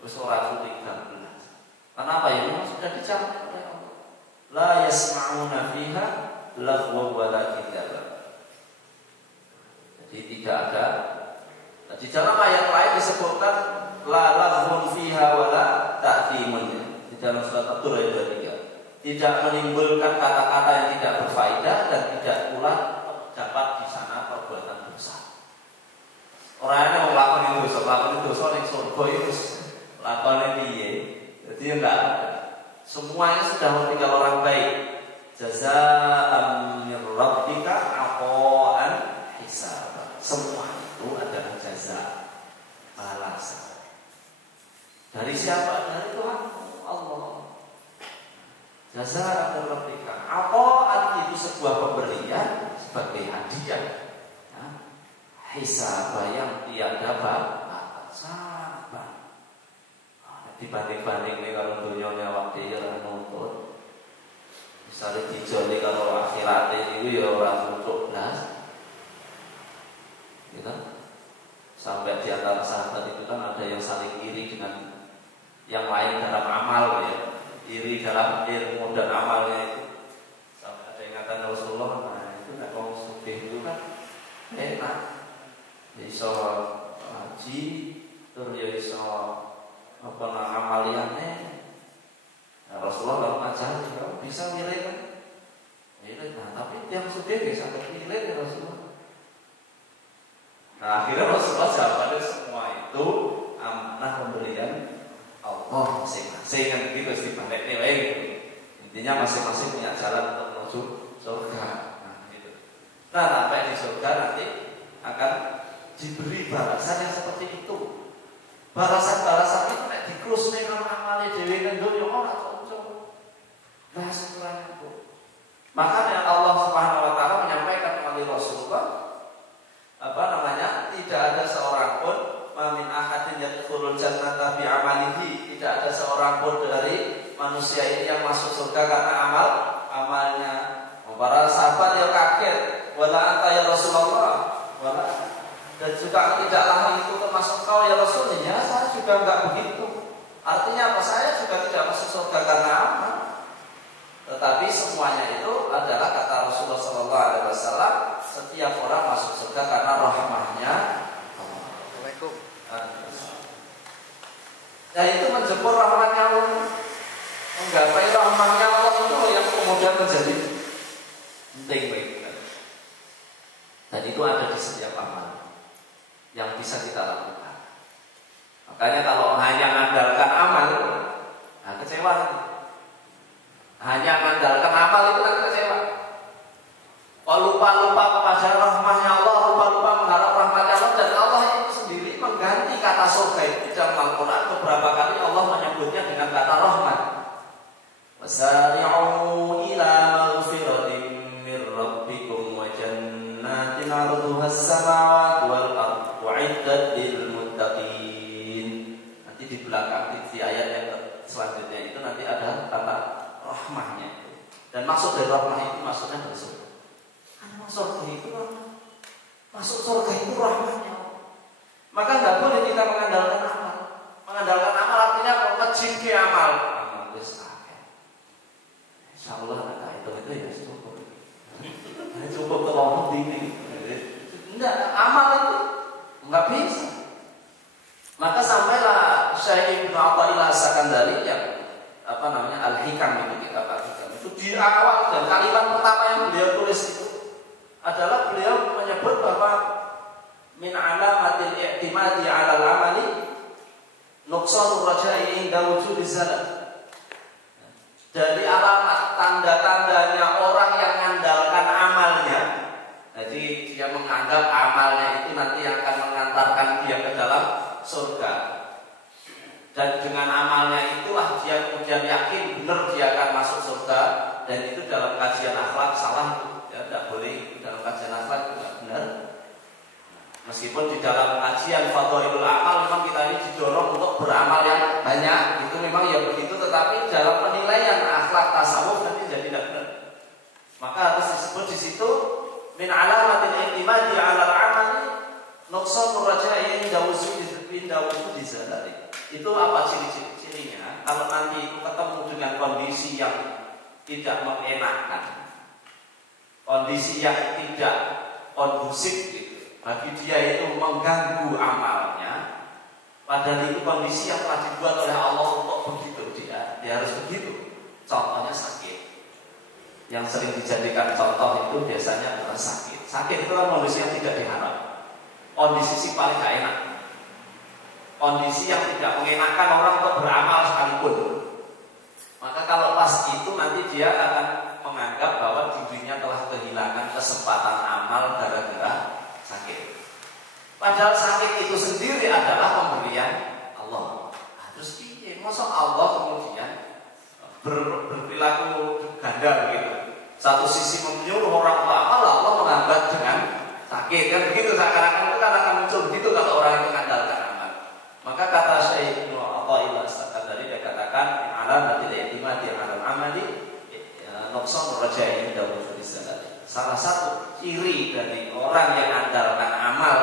Terus orang curiga belas. Kenapa ya? Memang sudah dijamin oleh Allah. La yasma'una fiha lagwa wala kidzaba. Jadi tidak ada. Di dalam ayat lain disebutkan la lagwun fiha wala ta'thimun. Di dalam surat At-Tur ayat 23. Tidak menimbulkan kata-kata yang tidak berfaedah dan tidak pula dapat di sana perbuatan dosa. Orangnya mau lakoni dosa ning surga itu lakoni piye? Jadi enggak ada. Semuanya sudah tinggal orang baik. Jazaa'an min rabbika 'ata'an hisab. Semua itu adalah jaza, balasan. Dari siapa? Dari Tuhan Allah. Jasa rabbika. Apa arti itu sebuah pemberian sebagai hadiah? Ya. Hisab yang tiada batas. Dibanding-banding nih kalau dunia awak dhewe ora nuntut. Misalnya dijoli kalau akhirat itu ya ora nuntut blas. Gitu. Sampai di antara sahabat itu kan ada yang saling iri dengan yang lain dalam amal ya. Iri dalam ilmu dan amalnya itu. Sampai ada yang kata Rasulullah, nah itu enggak mau sugih itu kan enak. Bisa haji terus ya bisa apa amaliannya. Nah, Rasulullah kalau ngajari kamu bisa milih kan? Milih. Nah, tapi yang sugih bisa milih ya Rasulullah. Nah, akhirnya Rasulullah jawabannya semua itu amanah pemberian Allah masing-masing kan gitu dibalik nilai gitu. Intinya masing-masing punya jalan untuk menuju surga. Nah, gitu. Nah, sampai di surga nanti akan diberi balasan yang seperti itu. Balasan-balasan itu nek dikrusne karo amale dhewe nang donya ora cocok. Nah, sekurang itu. Makanya Allah Subhanahu wa taala menyampaikan melalui Rasulullah tidak ada seorang pun min ahadin yadkhulul jannata bi amalihi, tidak ada seorang pun dari manusia ini yang masuk surga karena amalnya. Para sahabat yang kaget, wala anta ya Rasulullah, wala, dan juga tidaklah itu termasuk kau ya Rasul. Ya, saya juga enggak begitu. Artinya apa? Saya juga tidak masuk surga karena amal. Tetapi semuanya itu adalah kata Rasulullah SAW, setiap orang masuk surga karena rahmahnya. Assalamualaikum. Nah itu menjemput rahmatnya Allah, menggapai rahmatnya Allah itu yang kemudian menjadi penting bagi kita. Dan itu ada di setiap amal yang bisa kita lakukan. Makanya kalau hanya mengandalkan amal, nah kecewa. Hanya mengandalkan amal itu nanti kecewa. Kalau lupa-lupa kepada rahmatnya Allah, lupa-lupa mengharap rahmatnya Allah, dan Allah itu sendiri mengganti kata surga itu di dalam Al-Quran beberapa kali Allah menyebutnya dengan kata rahmat. Wasari'u ila maghfiratin mir rabbikum wa jannatin 'arduha as-samawati wal ardu u'iddat lil muttaqin. Nanti di belakang di ayat yang selanjutnya itu nanti ada kata rahmahnya itu. Dan maksud dari rahmah itu maksudnya dari surga. Masuk surga itu rahmah. Masuk surga itu rahmatnya. Maka nggak boleh kita mengandalkan amal. Mengandalkan amal artinya ngejiki amal. Amal itu sakit. Insyaallah kata itu ya cukup. Cukup terlalu tinggi. Enggak, amal itu nggak bisa. Maka sampailah Syekh Ibnu Athaillah As-Sakandari yang Al-Hikam itu kita bagikan. Itu di awal dan kalimat pertama yang beliau tulis itu adalah beliau menyebut bahwa min alamatil i'timadi 'ala al-'amali nuqsanur raja'i inda wujudi zalal. Dari alamat tanda-tandanya orang yang mengandalkan amalnya. Jadi dia menganggap amalnya itu nanti akan mengantarkan dia ke dalam surga. Dan dengan amalnya itulah dia kemudian yakin benar dia akan masuk surga. Dan itu dalam kajian akhlak salah itu ya, tidak boleh dalam kajian akhlak tidak benar. Meskipun di dalam kajian fadhailul amal memang kita ini didorong untuk beramal yang banyak, itu memang ya begitu. Tetapi dalam penilaian akhlak tasawuf nanti jadi tidak benar. Maka harus disebut di situ min alamatil i'timadi 'ala al-'amali nuqsanur raja'i inda wujudi zalali. Itu apa ciri-cirinya? Kalau nanti itu ketemu dengan kondisi yang tidak mengenakan, kondisi yang tidak kondusif gitu, bagi dia itu mengganggu amalnya. Padahal itu kondisi yang telah dibuat oleh Allah untuk begitu, dia harus begitu. Contohnya sakit. Yang sering dijadikan contoh itu biasanya adalah sakit. Sakit itu kan kondisi yang tidak diharap. Kondisi sih paling gak enak. Kondisi yang tidak mengenakan orang untuk beramal sekalipun. Maka kalau pas itu nanti dia akan menganggap bahwa dirinya telah kehilangan kesempatan amal gara-gara sakit. Padahal sakit itu sendiri adalah pemberian Allah. Terus masa Allah kemudian berperilaku perilaku ganda gitu. Satu sisi menyuruh orang beramal, Allah menghambat dengan sakit kan begitu. Seakan-akan itu kan akan muncul begitu kalau orang itu mengandalkan amal. Maka kata Syekh Ibnu Athaillah tadi dia katakan alam tidak i'timadi 'alal amali nuqsan raja'i dalam fitrah. Salah satu ciri dari orang yang andalkan amal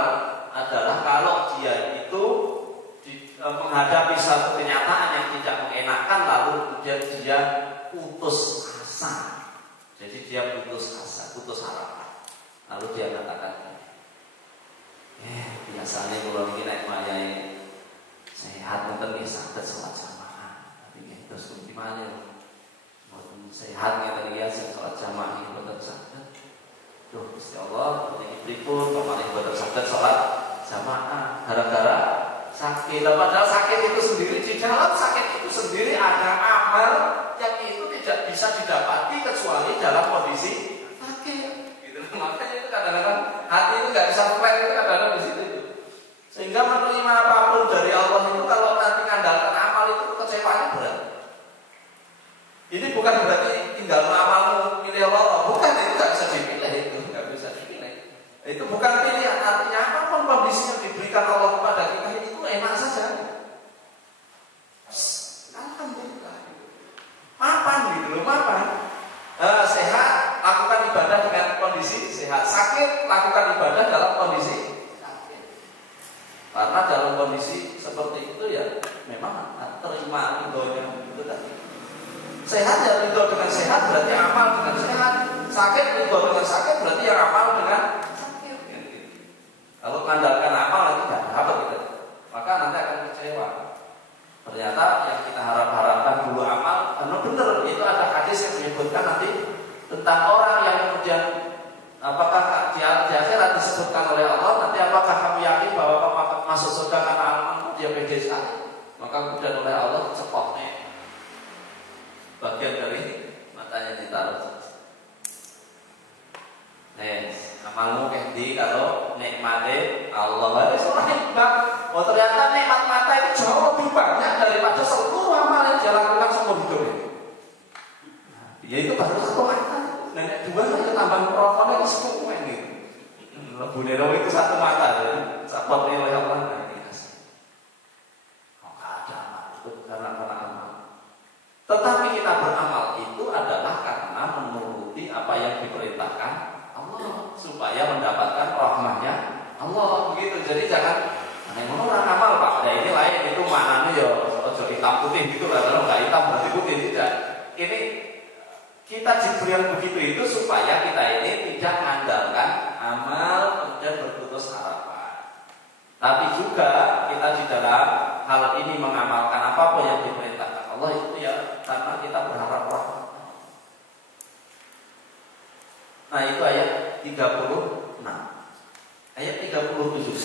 adalah kalau dia itu menghadapi satu kenyataan yang tidak mengenakan lalu kemudian dia putus asa. Jadi dia putus asa, putus harapan. Lalu dia katakan, biasanya kalau ini naik mayai sehat mungkin bisa sholat jamaah. Tapi terus gimana? Sehat nggak tadi ya sholat jamaah ini betul sakit. Duh, Gusti Allah, ini pripun kemarin betul sakit sholat jamaah gara-gara sakit. Padahal sakit itu sendiri di dalam sakit itu sendiri ada amal yang itu tidak bisa didapati kecuali dalam kondisi sakit. Gitu. Makanya itu kadang-kadang hati itu nggak bisa flat itu kadang-kadang di situ itu. Sehingga menerima apapun dari Allah itu kalau nanti mengandalkan amal itu kecewaannya berat. Ini bukan berarti tinggal amalmu milih Allah, bukan, itu nggak bisa dipilih, itu nggak bisa dipilih. Itu bukan pilihan, artinya apapun kondisi yang diberikan Allah kepada kita itu enak saja. Alhamdulillah. Mapan gitu loh, mapan. Sehat, lakukan ibadah dengan kondisi sehat. Sakit, lakukan ibadah dalam kondisi sakit. Karena dalam kondisi seperti itu ya memang terima ridhonya itu tadi. Sehat ya ridho dengan sehat berarti amal dengan sehat. Sakit ridho dengan sakit berarti yang amal dengan sakit. Kalau mengandalkan amal nanti tidak dapat gitu, maka nanti akan kecewa. Ternyata yang kita harapkan dulu amal, karena benar itu ada hadis yang menyebutkan nanti tentang orang yang kemudian apakah di akhirat disebutkan oleh Allah nanti apakah kamu yakin bahwa kamu masuk surga karena amalmu, dia pede sekali. Maka kemudian oleh Allah cepotnya bagian dari matanya ditaruh. Amalmu kehdi kalau nikmati Allah. Itu nikmat. Oh ternyata nikmat mata itu jauh lebih banyak daripada seluruh amal yang dia lakukan seumur hidupnya. Ya itu baru satu mata. Nenek dua itu tambah rokoknya itu semua ini. Lebu nero itu satu mata. Sapot oleh Allah. Tetapi kita beramal itu adalah karena menuruti apa yang diperintahkan Allah supaya mendapatkan rahmahnya Allah begitu. Jadi jangan orang amal Pak, ada ini lain itu maknanya ya ojo hitam putih gitu lah. Kalau nggak hitam berarti putih, tidak. Ini kita diberi yang begitu itu supaya kita ini tidak mengandalkan amal kemudian berputus harapan. Tapi juga kita di dalam hal ini mengamalkan apapun yang diperintahkan Allah itu ya karena kita berharap rahmat. Nah itu ayat 36. Ayat 37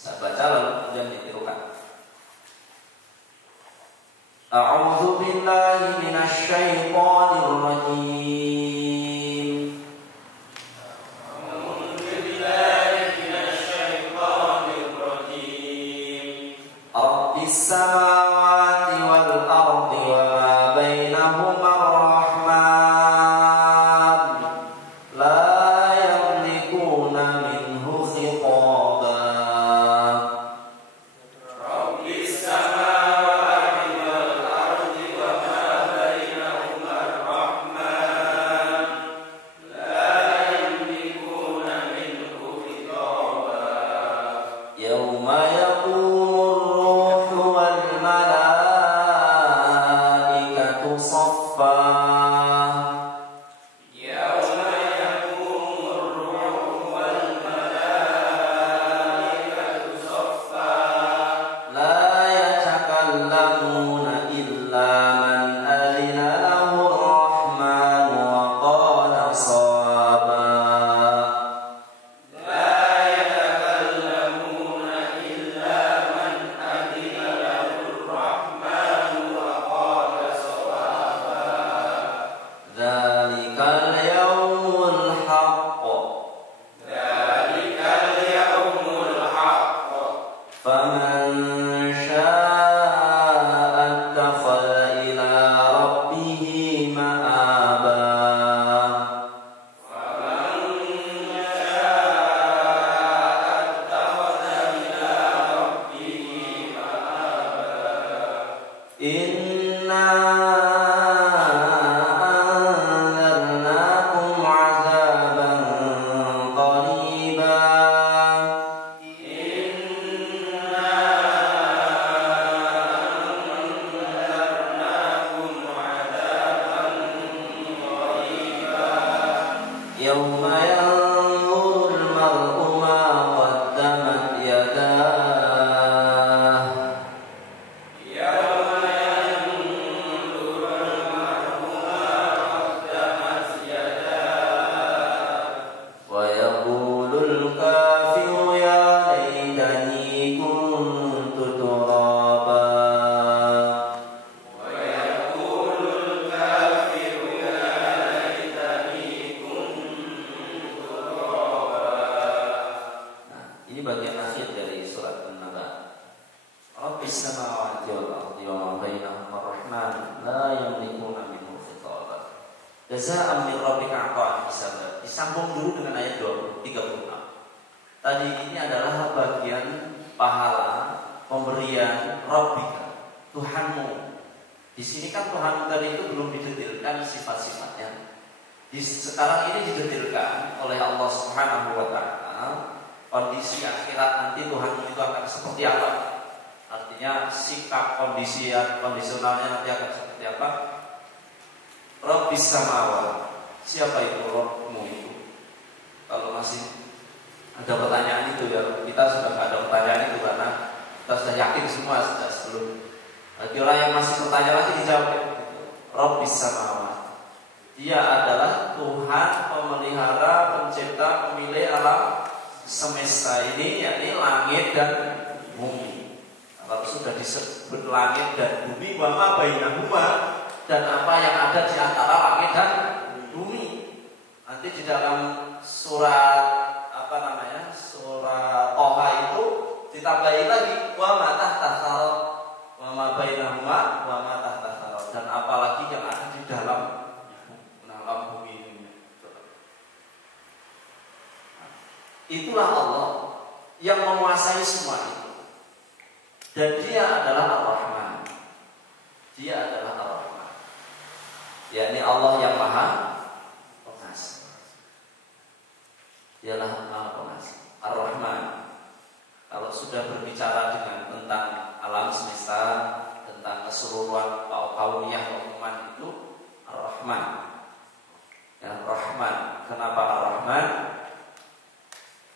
saya baca lalu kemudian ditirukan. A'udzu billahi minasy syaithanir rajim. A'udzu billahi minasy syaithanir rajim. Rabbis samawati wal ardi wa ma bainahuma ar-rahman la yamlikuna minhu khitaba. Ini bagian akhir dari surat An-Naba. Rabbis samawati wal ardi wa ma bainahuma ar-rahman la yamlikuna minhu khitaba. Jazaa'an min rabbika 'ata'an hisaba. Disambung dulu dengan ayat 36. Tadi ini adalah bagian pahala pemberian Rabbika, Tuhanmu. Di sini kan Tuhan tadi itu belum didetilkan sifat-sifatnya. Sekarang ini didetilkan oleh Allah Subhanahu wa taala kondisi akhirat nanti Tuhan itu akan seperti apa. Artinya sikap kondisionalnya nanti akan seperti apa. Rabbis samawati. Siapa itu Rabbmu itu? Kalau masih ada pertanyaan itu ya, kita sudah tidak ada pertanyaan itu karena kita sudah yakin semua sudah sebelum. Bagi orang yang masih bertanya lagi dijawab. Rabbis samawati. Dia adalah Tuhan pemelihara, pencipta, pemilik alam semesta ini, yakni langit dan bumi. Kalau sudah disebut langit dan bumi, wa ma bainahuma, dan apa yang ada di antara langit dan bumi. Nanti di dalam surat surah Toha itu ditambahi lagi wa ma tahta thara wa ma bainahuma wa ma tahta thara, dan apalagi yang ada di dalam bumi ini. Itulah Allah yang menguasai semua itu. Dan dia adalah Ar-Rahman. Dia adalah Ar-Rahman, yakni Allah yang Maha Pengasih. Dialah Maha Pengasih. Ar-Rahman. Kalau sudah berbicara tentang alam semesta, tentang keseluruhan kauniyah keumuman itu Ar-Rahman. Ya, Rahman. Kenapa Ar-Rahman?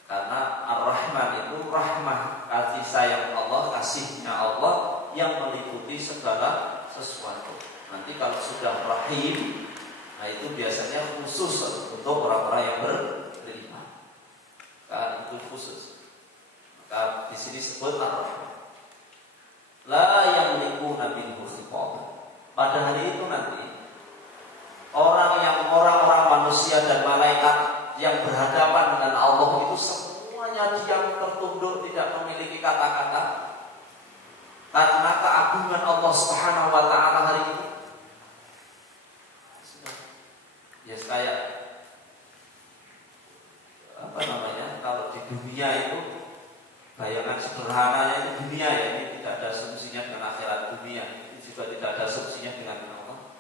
Karena Ar-Rahman itu rahmah, kasih sayang Allah, kasihnya Allah yang meliputi segala sesuatu. Nanti kalau sudah Rahim, nah itu biasanya khusus untuk orang-orang yang beriman. Kan itu khusus. Maka di sini disebut Ar-Rahman. La yamlikuna minhu khitaba. Pada hari itu nanti orang-orang manusia dan malaikat yang berhadapan dengan Allah itu semuanya diam tertunduk, tidak memiliki kata-kata karena keagungan Allah Subhanahu wa taala hari ini. Ya kayak kalau di dunia itu bayangan sederhananya itu dunia ya, ini tidak ada solusinya dengan akhirat. Dunia itu juga tidak ada solusinya dengan Allah.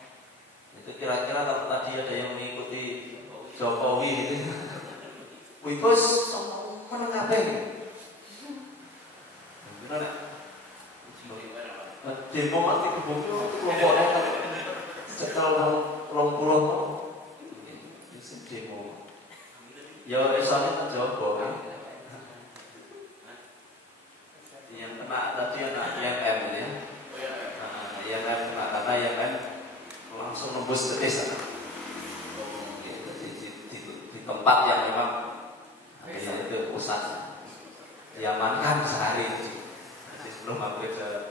Itu kira-kira kalau tadi ada yang mengikuti Jokowi itu, wikos mana ngapain? Benar? Demo mati kelompoknya setelah pulang demo. Ya misalnya Jokowi kan, yang kena tadi yang M ya, yang M kena karena yang M langsung nembus ke desa. Tempat yang memang itu pusat diamankan sehari sebelum hampir sudah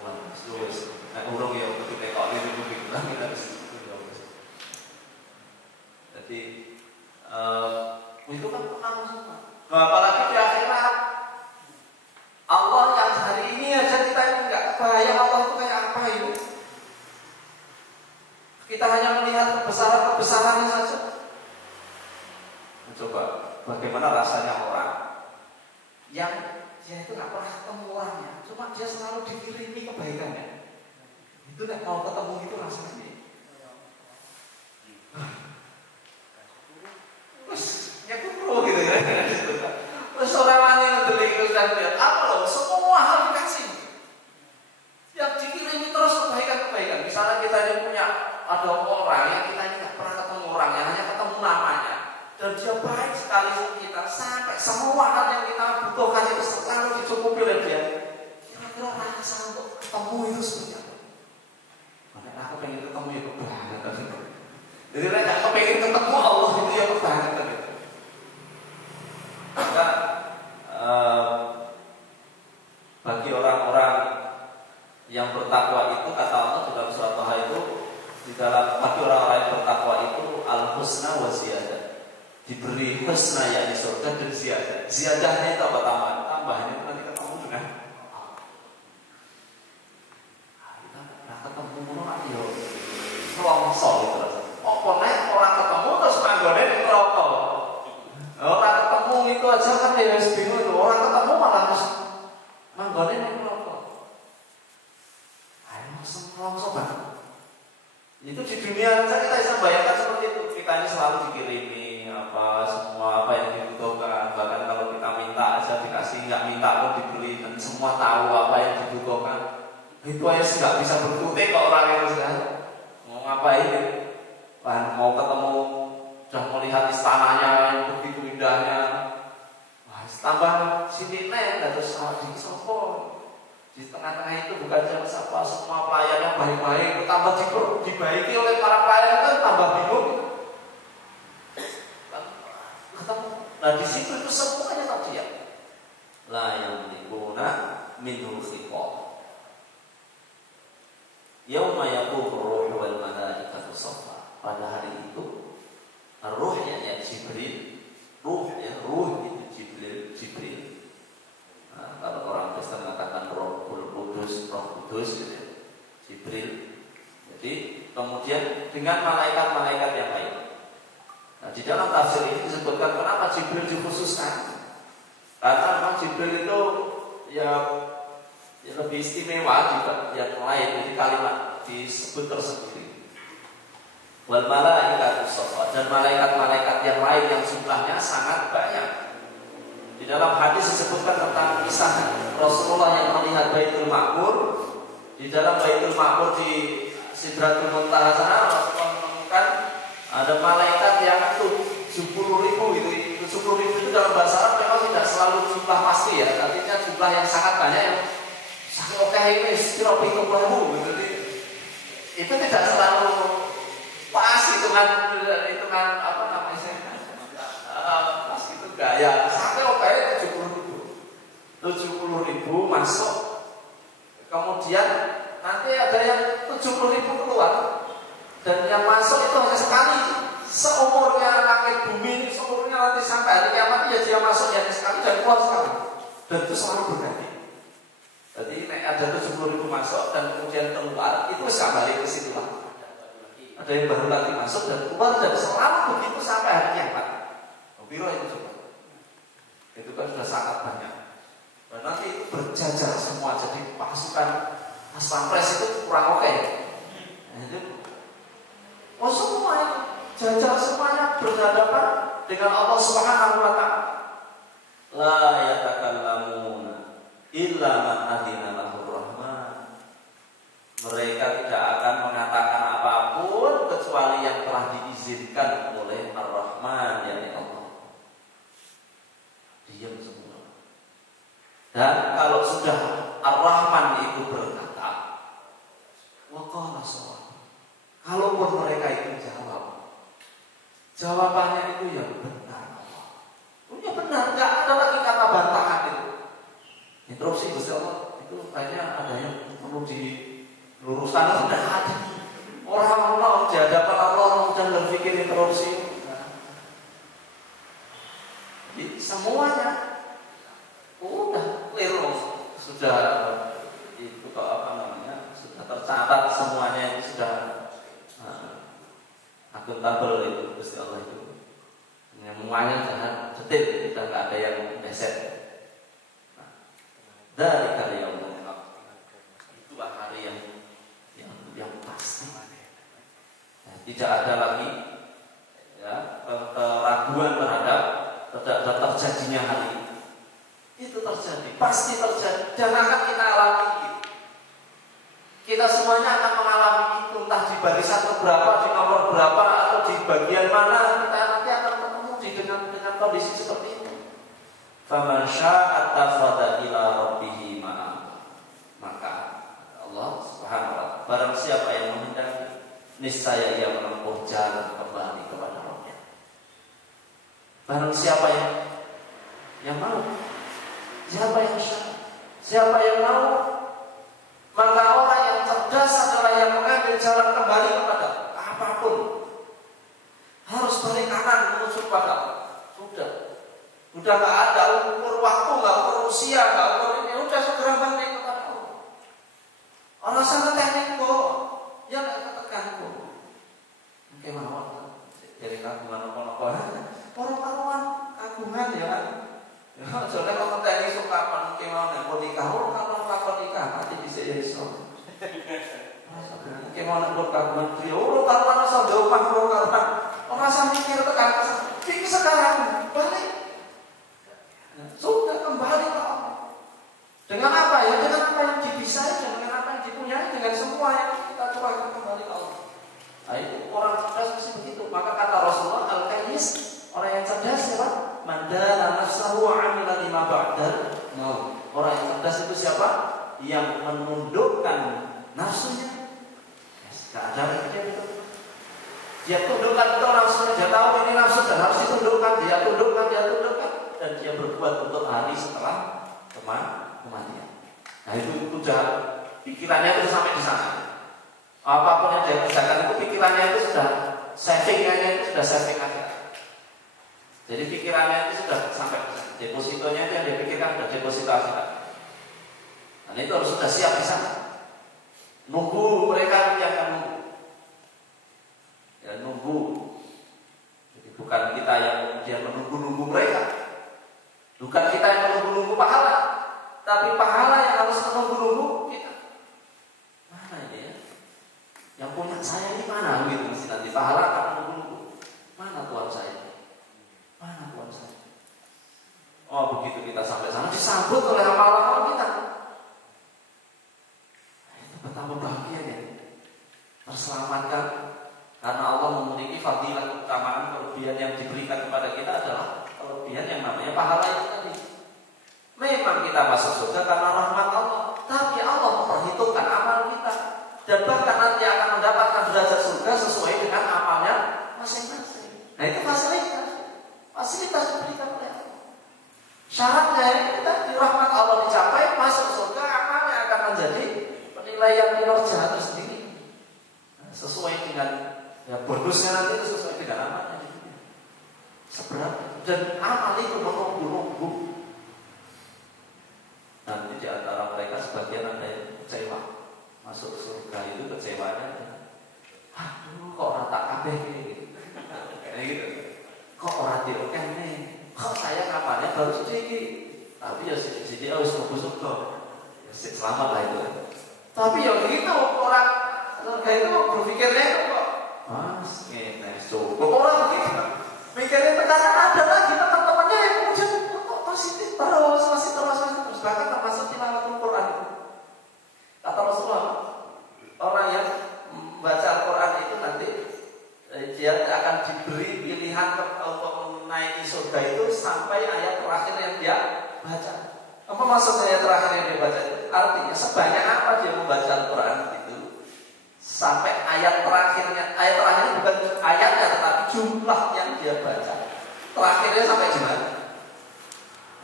pulang terus urung ya untuk tekok ini kita jadi itu kan tenang semua. Apalagi di akhirat Allah yang hari ini aja kita ini nggak kebayang Allah itu kayak apa ini. Kita hanya melihat kebesarannya saja. Coba bagaimana rasanya orang yang dia itu nggak pernah ketemu orangnya, cuma dia selalu dikirimi kebaikannya. Itu nggak mau ketemu itu rasanya. Terus nyekuru gitu ya. Terus orang lain ngedelik terus dan lihat apa loh, semua hal dikasih. Yang dikirimi terus kebaikan-kebaikan. Misalnya kita ini punya ada orang yang kita ini nggak pernah ketemu orangnya, hanya ketemu namanya, dan dia baik sekali sama kita sampai semua hal yang kita butuhkan itu selalu dicukupi oleh dia. Kira-kira rasa untuk ketemu itu seperti apa? Karena aku pengen ketemu ya kebangetan. Jadi aku pengen ketemu Allah itu ya kebangetan. Maka bagi orang-orang yang bertakwa itu kata Allah dalam surat Taha itu, di dalam bagi orang-orang yang bertakwa itu al-husna wa ziyadah, diberi husna husna yakni surga dan ziyadah. Ziyadahnya itu apa tambahan? Tambahannya itu nanti ketemu dengan kita nggak ketemu nanti yo selongso gitu rasanya. Apa nek orang ketemu terus manggone di rokok. Orang ketemu itu aja kan ya wis bingung itu. Orang ketemu malah terus manggone di rokok. Ayo selongso banget. Itu di dunia saja kita bisa bayangkan seperti itu. Kita ini selalu dikirimi apa semua apa yang dibutuhkan. Bahkan kalau kita minta aja dikasih, nggak minta pun dibeli, dan semua tahu apa yang dibutuhkan. Itu aja sih nggak bisa berkutik ke orang yang sudah mau ngapain? Mau ketemu, sudah melihat istananya yang begitu indahnya. Wah, tambah sini nih, terus sama di sopo. Di tengah-tengah itu bukan siapa semua pelayannya baik-baik, tambah dibaiki oleh para pelayan kan tambah bingung. Ketemu. Nah di situ itu semuanya tadi ya. La yang dikuna minul khitab. Yauma yaqulu ruh wal malaikatu saffa. Pada hari itu ruhnya ya Jibril, ruh itu Jibril. Nah, kalau orang Kristen mengatakan Roh Kudus gitu ya. Jibril. Jadi kemudian dengan malaikat-malaikat yang lain. Nah, di dalam tafsir ini disebutkan kenapa Jibril dikhususkan. Karena memang Jibril itu ya lebih istimewa juga yang lain. Jadi kalimat disebut tersendiri. Wal malaikatu saffa, dan malaikat-malaikat yang lain yang jumlahnya sangat banyak. Di dalam hadis disebutkan tentang kisah Rasulullah yang melihat Baitul Ma'mur. Di dalam Baitul Ma'mur di Sidratul Muntaha sana Rasulullah menemukan ada malaikat yang 70.000 gitu. 70.000 itu dalam bahasa Arab memang tidak selalu jumlah pasti ya. Artinya jumlah yang sangat banyak yang sangat oke ini sirapikulahu gitu. Itu tidak selalu pas hitungan apa namanya? Pas itu gaya. 70.000 masuk, kemudian nanti ada yang 70.000 keluar, dan yang masuk itu hanya sekali seumurnya langit bumi, seumurnya nanti sampai hari kiamat ya dia masuk hanya sekali dan keluar sekali, dan itu selalu berganti. Jadi ada 70.000 masuk dan kemudian keluar, itu bisa balik ke situ lah. Ada yang baru lagi masuk dan keluar, dan selalu begitu sampai hari kiamat. Biro itu coba, itu kan sudah sangat banyak. Dan nanti itu berjajar semua, jadi pasukan Pampres itu kurang oke. Nah, itu semuanya jajar, semuanya berhadapan dengan Allah Subhanahu wa taala. La yatakallamuna illa man adzina lahu rahman. Mereka tidak akan mengatakan apapun kecuali yang telah diizinkan oleh Ar-Rahman, yakni Allah. Diam semua. Dan kalau sudah Ar-Rahman itu berkata, waqala shawab. Kalaupun mereka itu jawab, jawabannya itu yang benar. Ya benar, nggak ada lagi kata bantahan itu. Interupsi Gusti Allah itu kayaknya ada yang perlu diluruskan. Sudah ada. Orang di hadapan Allah dan berpikir interupsi. Jadi semuanya udah clear, sudah itu sudah tercatat semuanya, itu sudah akuntabel itu Gusti Allah itu. Semuanya sudah detil, sudah nggak ada yang meleset. Dari kali yang itulah hari yang pasti. Tidak ada lagi ya keraguan terhadap terjadinya hari ini. Itu terjadi, pasti terjadi, dan akan kita alami. Kita semuanya akan mengalami itu, entah di barisan berapa, di nomor berapa, atau di bagian mana, kita nanti akan ketemu dengan kondisi seperti itu. Faman syaa'a tafada ila rabbih ma'a. Maka Allah Subhanahu wa taala, barang siapa yang menghendaki, niscaya ia menempuh jalan kembali kepada Rabbnya. Barang siapa yang mau, siapa yang mau, maka orang yang cerdas adalah yang mengambil jalan kembali kepada apapun. Harus balik kanan menuju pada sudah. Udah nggak ada ukur waktu, nggak ukur usia, nggak ukur ini, udah segera balik kepada Allah. Orang sana teknik kok, ya nggak ketekan kok. Oke mawon, jadi kagungan apa-apa, orang-orang kagungan ya kan. Ya, soalnya kalau teknik suka kan, gimana mau nikah, orang kalau nikah nanti bisa Islam. Gimana buat kagungan dia, orang asal jauh orang asal mikir tekan, ini sekarang balik. Sudah kembali ke Allah. Dengan apa ya? Dengan apa yang dibisai dan dengan apa yang dipunyai, dengan semua yang kita curahkan kembali ke Allah. Nah itu orang cerdas mesti begitu. Maka kata Rasulullah al-Qais, orang yang cerdas siapa? Mandana nafsahu wa amila lima ba'dal maut. Orang yang cerdas itu siapa? Yang menundukkan nafsunya. Tidak ada lagi itu. Dia tundukkan itu nafsunya. Dia tahu ini nafsu dan harus ditundukkan. Dia tundukkan. Dan dia berbuat untuk hari setelah kematian. Nah itu sudah pikirannya itu sampai di sana. Apapun yang dia kerjakan itu pikirannya itu sudah savingnya itu sudah saving aja. Jadi pikirannya itu sudah sampai di sana. Depositonya itu yang dia pikirkan sudah deposito akhirat. Dan itu harus sudah siap di sana. Nunggu mereka yang akan nunggu. Ya nunggu. Jadi bukan kita yang kemudian menunggu mereka. Bukan kita yang menunggu pahala, tapi pahala yang harus menunggu kita. Mana ini ya? Yang punya saya ini mana? Gitu mesti nanti pahala akan menunggu. Mana Tuhan saya? Mana Tuhan saya? Oh begitu kita sampai sana disambut oleh amal-amal kita. Itu betapa bahagianya. Terselamatkan karena Allah memiliki fadilah keutamaan kelebihan yang diberikan kepada kita adalah kelebihan yang namanya pahala itu tadi. Memang kita masuk surga karena rahmat Allah, tapi Allah memperhitungkan amal kita dan bahkan nanti akan mendapatkan derajat surga sesuai dengan amalnya masing-masing. Nah itu fasilitas diberikan oleh Allah. Syaratnya kita di rahmat Allah dicapai, masuk surga, amalnya akan menjadi penilaian kinerja itu sendiri. Nah, sesuai dengan ya bonusnya nanti itu sesuai dengan amalnya. Seberapa dan amal itu menunggu. Nanti di antara mereka sebagian ada yang kecewa masuk surga itu kecewanya. Aduh kok rata kabeh gitu. Kayak gitu. Kok ora dioken nih. Kok saya kapannya baru sedikit. Tapi ya sedikit harus mlebu surga. Ya selamat lah itu. Tapi ya begitu orang surga itu berpikirnya itu kok mas ngene cukup orang begitu. Mikirnya tekanan ada lagi teman-temannya yang kemudian kok positif terus bahkan termasuk tilawatul Quran. Kata Rasulullah, orang yang membaca Al-Quran itu nanti dia akan diberi pilihan untuk menaiki surga itu sampai ayat terakhir yang dia baca. Apa maksudnya ayat terakhir yang dia baca itu? Artinya sebanyak apa dia membaca Al-Quran itu sampai ayat terakhirnya bukan ayatnya tetapi jumlah yang dia baca terakhirnya sampai di mana?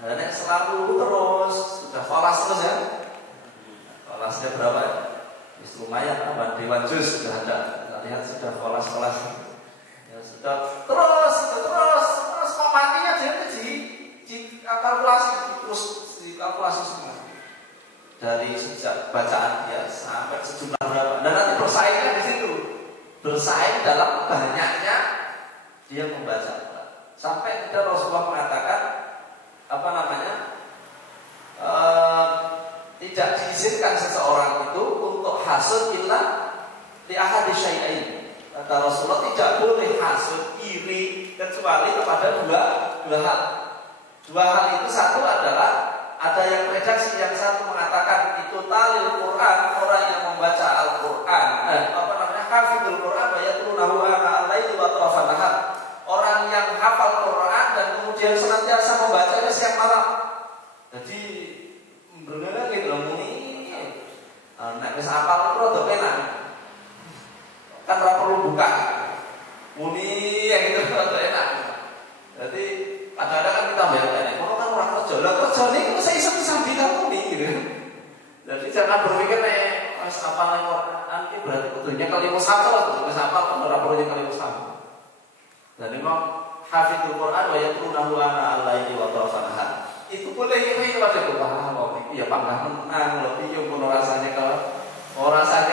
Dan selalu terus sudah kelas terus ya. Kelasnya berapa ya? Lumayan apa? Dewan Juz sudah ada. Kita lihat sudah kelas ya sudah terus matinya dia dikalkulasi semua dari sejak bacaan dia sampai sejumlah berapa. Dan nanti bersaingnya di situ. Bersaing dalam banyaknya dia membaca. Sampai kemudian Rasulullah mengatakan tidak diizinkan seseorang itu untuk hasud illa li ahadi syai'ain. Kata Rasulullah tidak boleh hasud iri kecuali kepada dua hal. Dua hal itu satu adalah ada yang redaksi yang satu mengatakan itu talil Quran, orang yang membaca Al-Quran, hafidul Quran wa yatlunahu al-laili wa atrafan nahar. Orang yang hafal Quran dan kemudian senantiasa membacanya siang malam. Jadi benar gitu loh muni. Nek wis hafal itu rada penak. Kan ora perlu buka. Muni yang itu rada enak. Jadi kadang-kadang kan kita bayar kalau kan orang kerja. Lah kerjane iku saya iso sambil muni gitu. Jadi jangan berpikir nek wis hafal Quran iki berarti kudunya kali musafir atau wis hafal ora perlu kali musafir. Dan memang hafidul Quran wa yatlunahu ana al-laili wa boleh ini kepada Tuhan. Wah, itu ya pangkah menang loh. Iya pun rasanya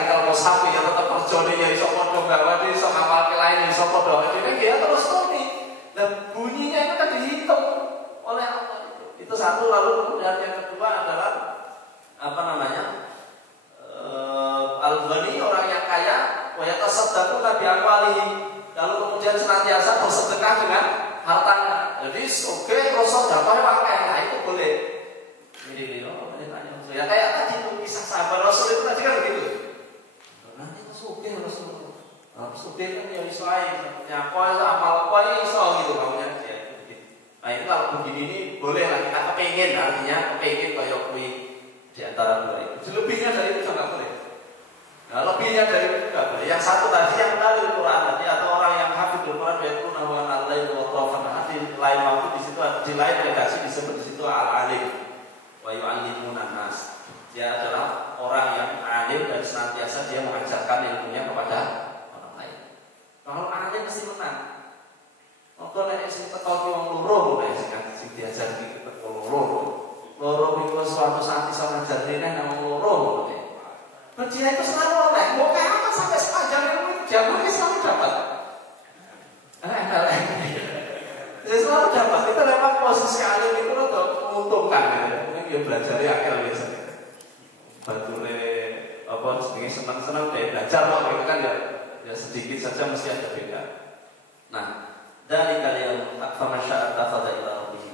kalau sapi ya tetap perjone ya iso padha gawe iso ngapalke lain iso padha dene ya terus nih. Dan bunyinya itu kan dihitung oleh Allah itu. Itu satu. Lalu kemudian yang kedua adalah al-ghani, orang yang kaya, wa yatasaddaquna bi amwalihi. Lalu kemudian senantiasa bersedekah dengan hartanya. Jadi oke, terus sedekahnya pakai, nah itu boleh. Ini ya kayak tadi itu kisah sahabat Rasul itu tadi kan begitu. Nanti oke Rasul. Oke kan ya iso ae, nyapa amal apa iso gitu maunya dia begitu. Nah itu kalau begini ini boleh lah kita kepengin, artinya kepengin kaya kuwi di antara dua itu. Selebihnya dari itu enggak boleh. Nah, lebihnya dari itu enggak boleh. Yang satu tadi yang tadi Quran tadi atau orang yang hafidul Quran yaitu nawa al-lail wa tawafan di lain waktu di situ di lain redaksi disebut di situ al-alim wa yu'allimuna nas. Dia adalah orang yang alim dan senantiasa dia mengajarkan ilmunya kepada orang lain. Kalau alim mesti menang. Maka nek sing teko ki wong loro nek sing diajar iki teko loro iku suatu saat iso ngajarne nang loro. Dan dia itu selalu oleh, mau kayak apa sampai sepanjang ilmu itu dia mungkin selalu dapat. Dia selalu dapat. Itu memang posisi alim itu untuk menguntungkan. Mungkin dia belajar akhir biasanya. Batule apa sedikit senang-senang dia belajar kok itu kan ya sedikit saja mesti ada beda. Nah, dari kalian famasya takhadha ila rabbih.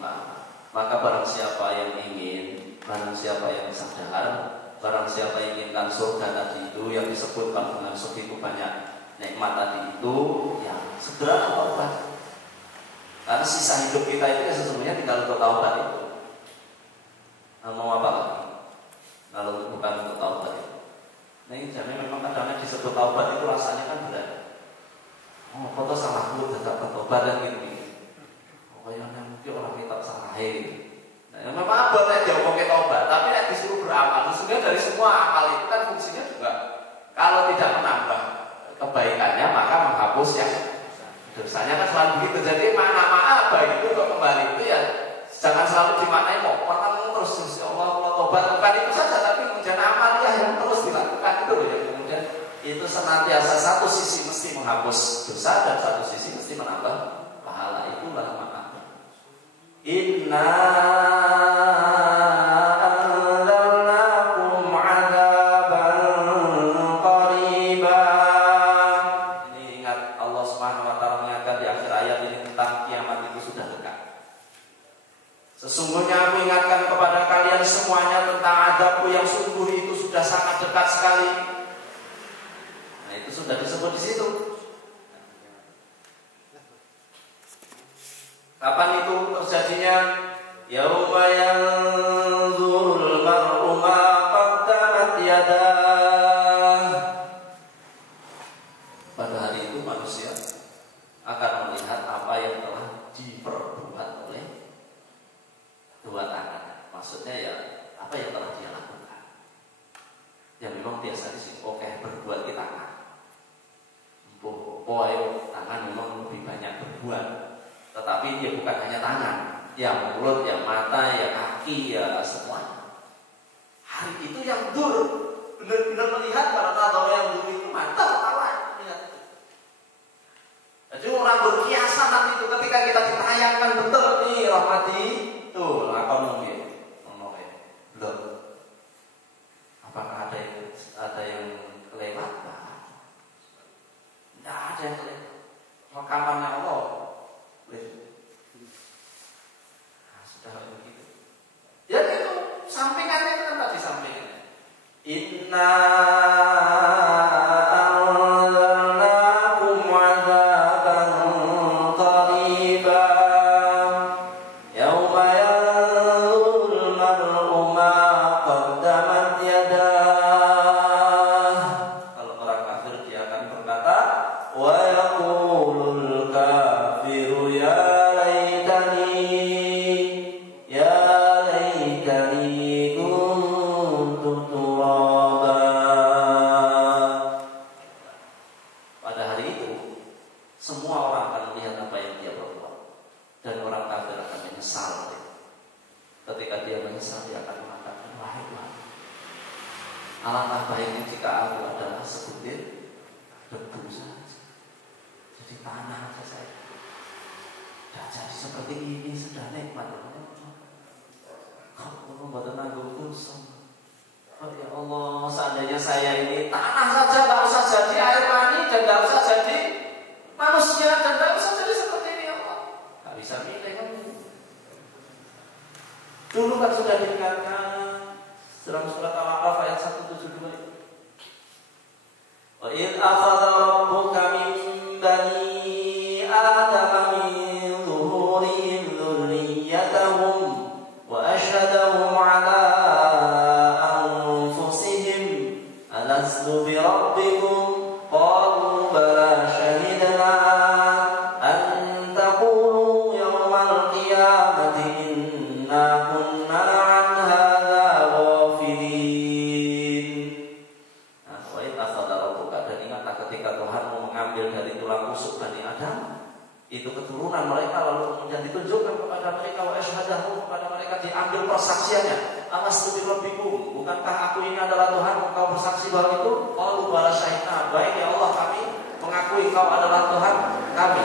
Maka barang siapa yang ingin, barang siapa yang sadar, barang siapa yang inginkan surga tadi itu yang disebutkan dengan segitu banyak nikmat tadi itu, ya segera taubat. Karena sisa hidup kita itu ya sesungguhnya tinggal untuk taubat itu. Nah, mau apa lagi? Kalau bukan untuk taubat itu. Nah ini jadi memang kadang-kadang disebut taubat itu rasanya kan berat. Oh, foto salahku tetap bertobat dan gitu. Oh, yang mungkin orang kita salah. Nah, memang boleh diomongin taubat, tapi nek disuruh beramal, sebenarnya dari semua amal itu kan fungsinya juga kalau tidak menambah kebaikannya maka menghapus yang dosanya kan selalu begitu. Jadi makna baik itu untuk kembali itu ya jangan selalu dimaknai mau terus ya Allah tobat, bukan itu saja, tapi kemudian amal yang terus dilakukan itu loh ya. Kemudian itu senantiasa satu sisi mesti menghapus dosa dan satu sisi mesti menambah pahala. Itulah makna. Inna anzalnakum 'adzaban qariba. Ini ingat Allah Subhanahu wa taala mengatakan di akhir ayat ini tentang kiamat itu sudah dekat. Sesungguhnya aku ingatkan kepada kalian semuanya tentang azabku yang sungguh itu sudah sangat dekat sekali. Nah, itu sudah disebut di situ. Kapan itu terjadinya? Yauma yanzurul mar'u ma qaddamat yadah. Pada hari itu manusia akan melihat apa yang telah diperbuat oleh dua tangan. Maksudnya ya apa yang telah dia lakukan. Ya memang biasa sih oke berbuat di tangan. Tangan memang lebih banyak berbuat. Tetapi dia bukan hanya tangan, ya mulut, ya mata, ya kaki, ya semuanya. Hari itu yang benar-benar melihat para tahu yang itu mata ketawa lihat. Jadi orang berkiasan nanti itu ketika kita ditayangkan betul nih rahmati tuh lakon mungkin belum. Apakah ada yang kelewat? Tidak ada yang kelewat. Rekamannya Allah. Nah, sudah begitu. Ya itu sampingannya itu kan tadi sampingannya. Inna anzalnakum 'adzaban qariba yauma yanzurul mar'u ma qaddamat yadah. Kalau orang kafir dia akan berkata wa yaqulul kafiru ya laitani kuntu turaba. Ketika dia menyesal, dia akan mengatakan, wahai Tuhan, alangkah baiknya jika aku adalah sebutir debu saja, jadi tanah saja saya. Sudah jadi seperti ini, sudah nikmat. Kamu membuat nanggung dosa. Oh ya Allah, seandainya saya ini tanah saja, tidak usah jadi air mani, dan tidak usah jadi manusia, dan tidak usah jadi seperti ini, Allah. Tidak bisa milih kan? Dulu kan sudah diingatkan dalam surat Al-A'raf ayat 172. Wa idh akhadha rabbuka min bani Adama min zuhurihim dzurriyyatahum wa ashhadahum 'ala anfusihim alastu bi rabbikum qalu bala shahidna an taqulu yawmal qiyamati inna kunna 'an hadza ghafilin. Nah, wa idh akhadha rabbuka, dan ingatlah ketika Tuhanmu mengambil dari tulang rusuk Bani Adam, itu keturunan mereka, lalu kemudian ditunjukkan kepada mereka, wa asyhadahum, kepada mereka diambil persaksiannya, alastu bi rabbikum, bukankah aku ini adalah Tuhan, engkau bersaksi bahwa itu? Qalu bala syahidna, baik ya Allah, kami mengakui engkau adalah Tuhan kami.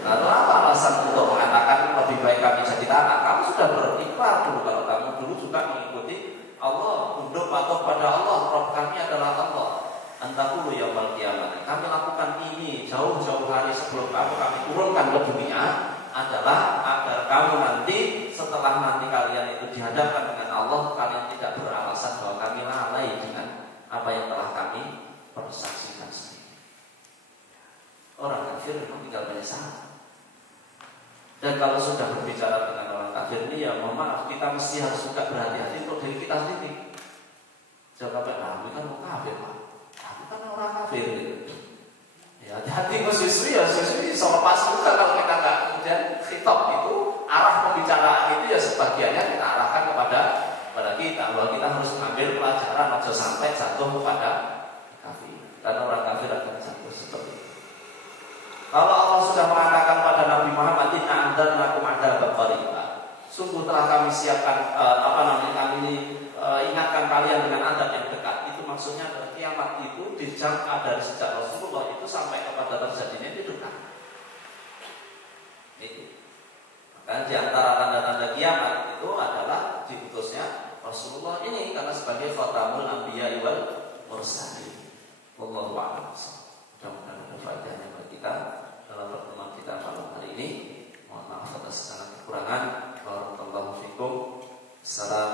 Lalu apa alasan untuk mengatakan lebih baik kami jadi tanah? Kamu sudah berikrar dulu, kalau kamu dulu juga mengikuti Allah, tunduk patuh pada Allah, Rabb kami adalah Allah. Antakulu yaumul kiamat. Kami lakukan ini jauh-jauh hari sebelum kami turunkan ke dunia, adalah agar kamu nanti, setelah nanti kalian itu dihadapkan dengan Allah, kalian tidak beralasan bahwa kami lalai dengan apa yang telah kami persaksikan sendiri. Orang kafir memang tinggal menyesal. Dan kalau sudah berbicara dengan orang kafir ini, ya mohon maaf, kita mesti harus juga berhati-hati untuk diri kita sendiri. Jangan sampai, ini kan mau kafir, Pak. Kan orang kafir gitu. Ya hati-hati siswi, ya siswi bisa lepas juga kalau kita nggak kemudian khitab itu, arah pembicaraan itu ya sebagiannya kita arahkan kepada kita, bahwa kita harus mengambil pelajaran, aja sampai jatuh kepada kafir. Karena orang kafir akan jatuh seperti itu. Kalau Allah sudah mengatakan pada Nabi Muhammad, inna anzalnakum adzaban qaribah, sungguh telah kami siapkan kami ingatkan kalian dengan adab yang dekat. Itu maksudnya adalah kiamat itu dijangka dari sejak Rasulullah itu sampai kepada terjadinya itu dekat. Itu. Maka di antara tanda-tanda kiamat itu adalah diutusnya Rasulullah ini, karena sebagai khatamul anbiya wal mursalin. Wallahu a'lam. Mudah-mudahan ada faedahnya bagi kita dalam pertemuan kita malam hari ini. Mohon maaf atas segala kekurangan. Barakallahu fikum. Assalamualaikum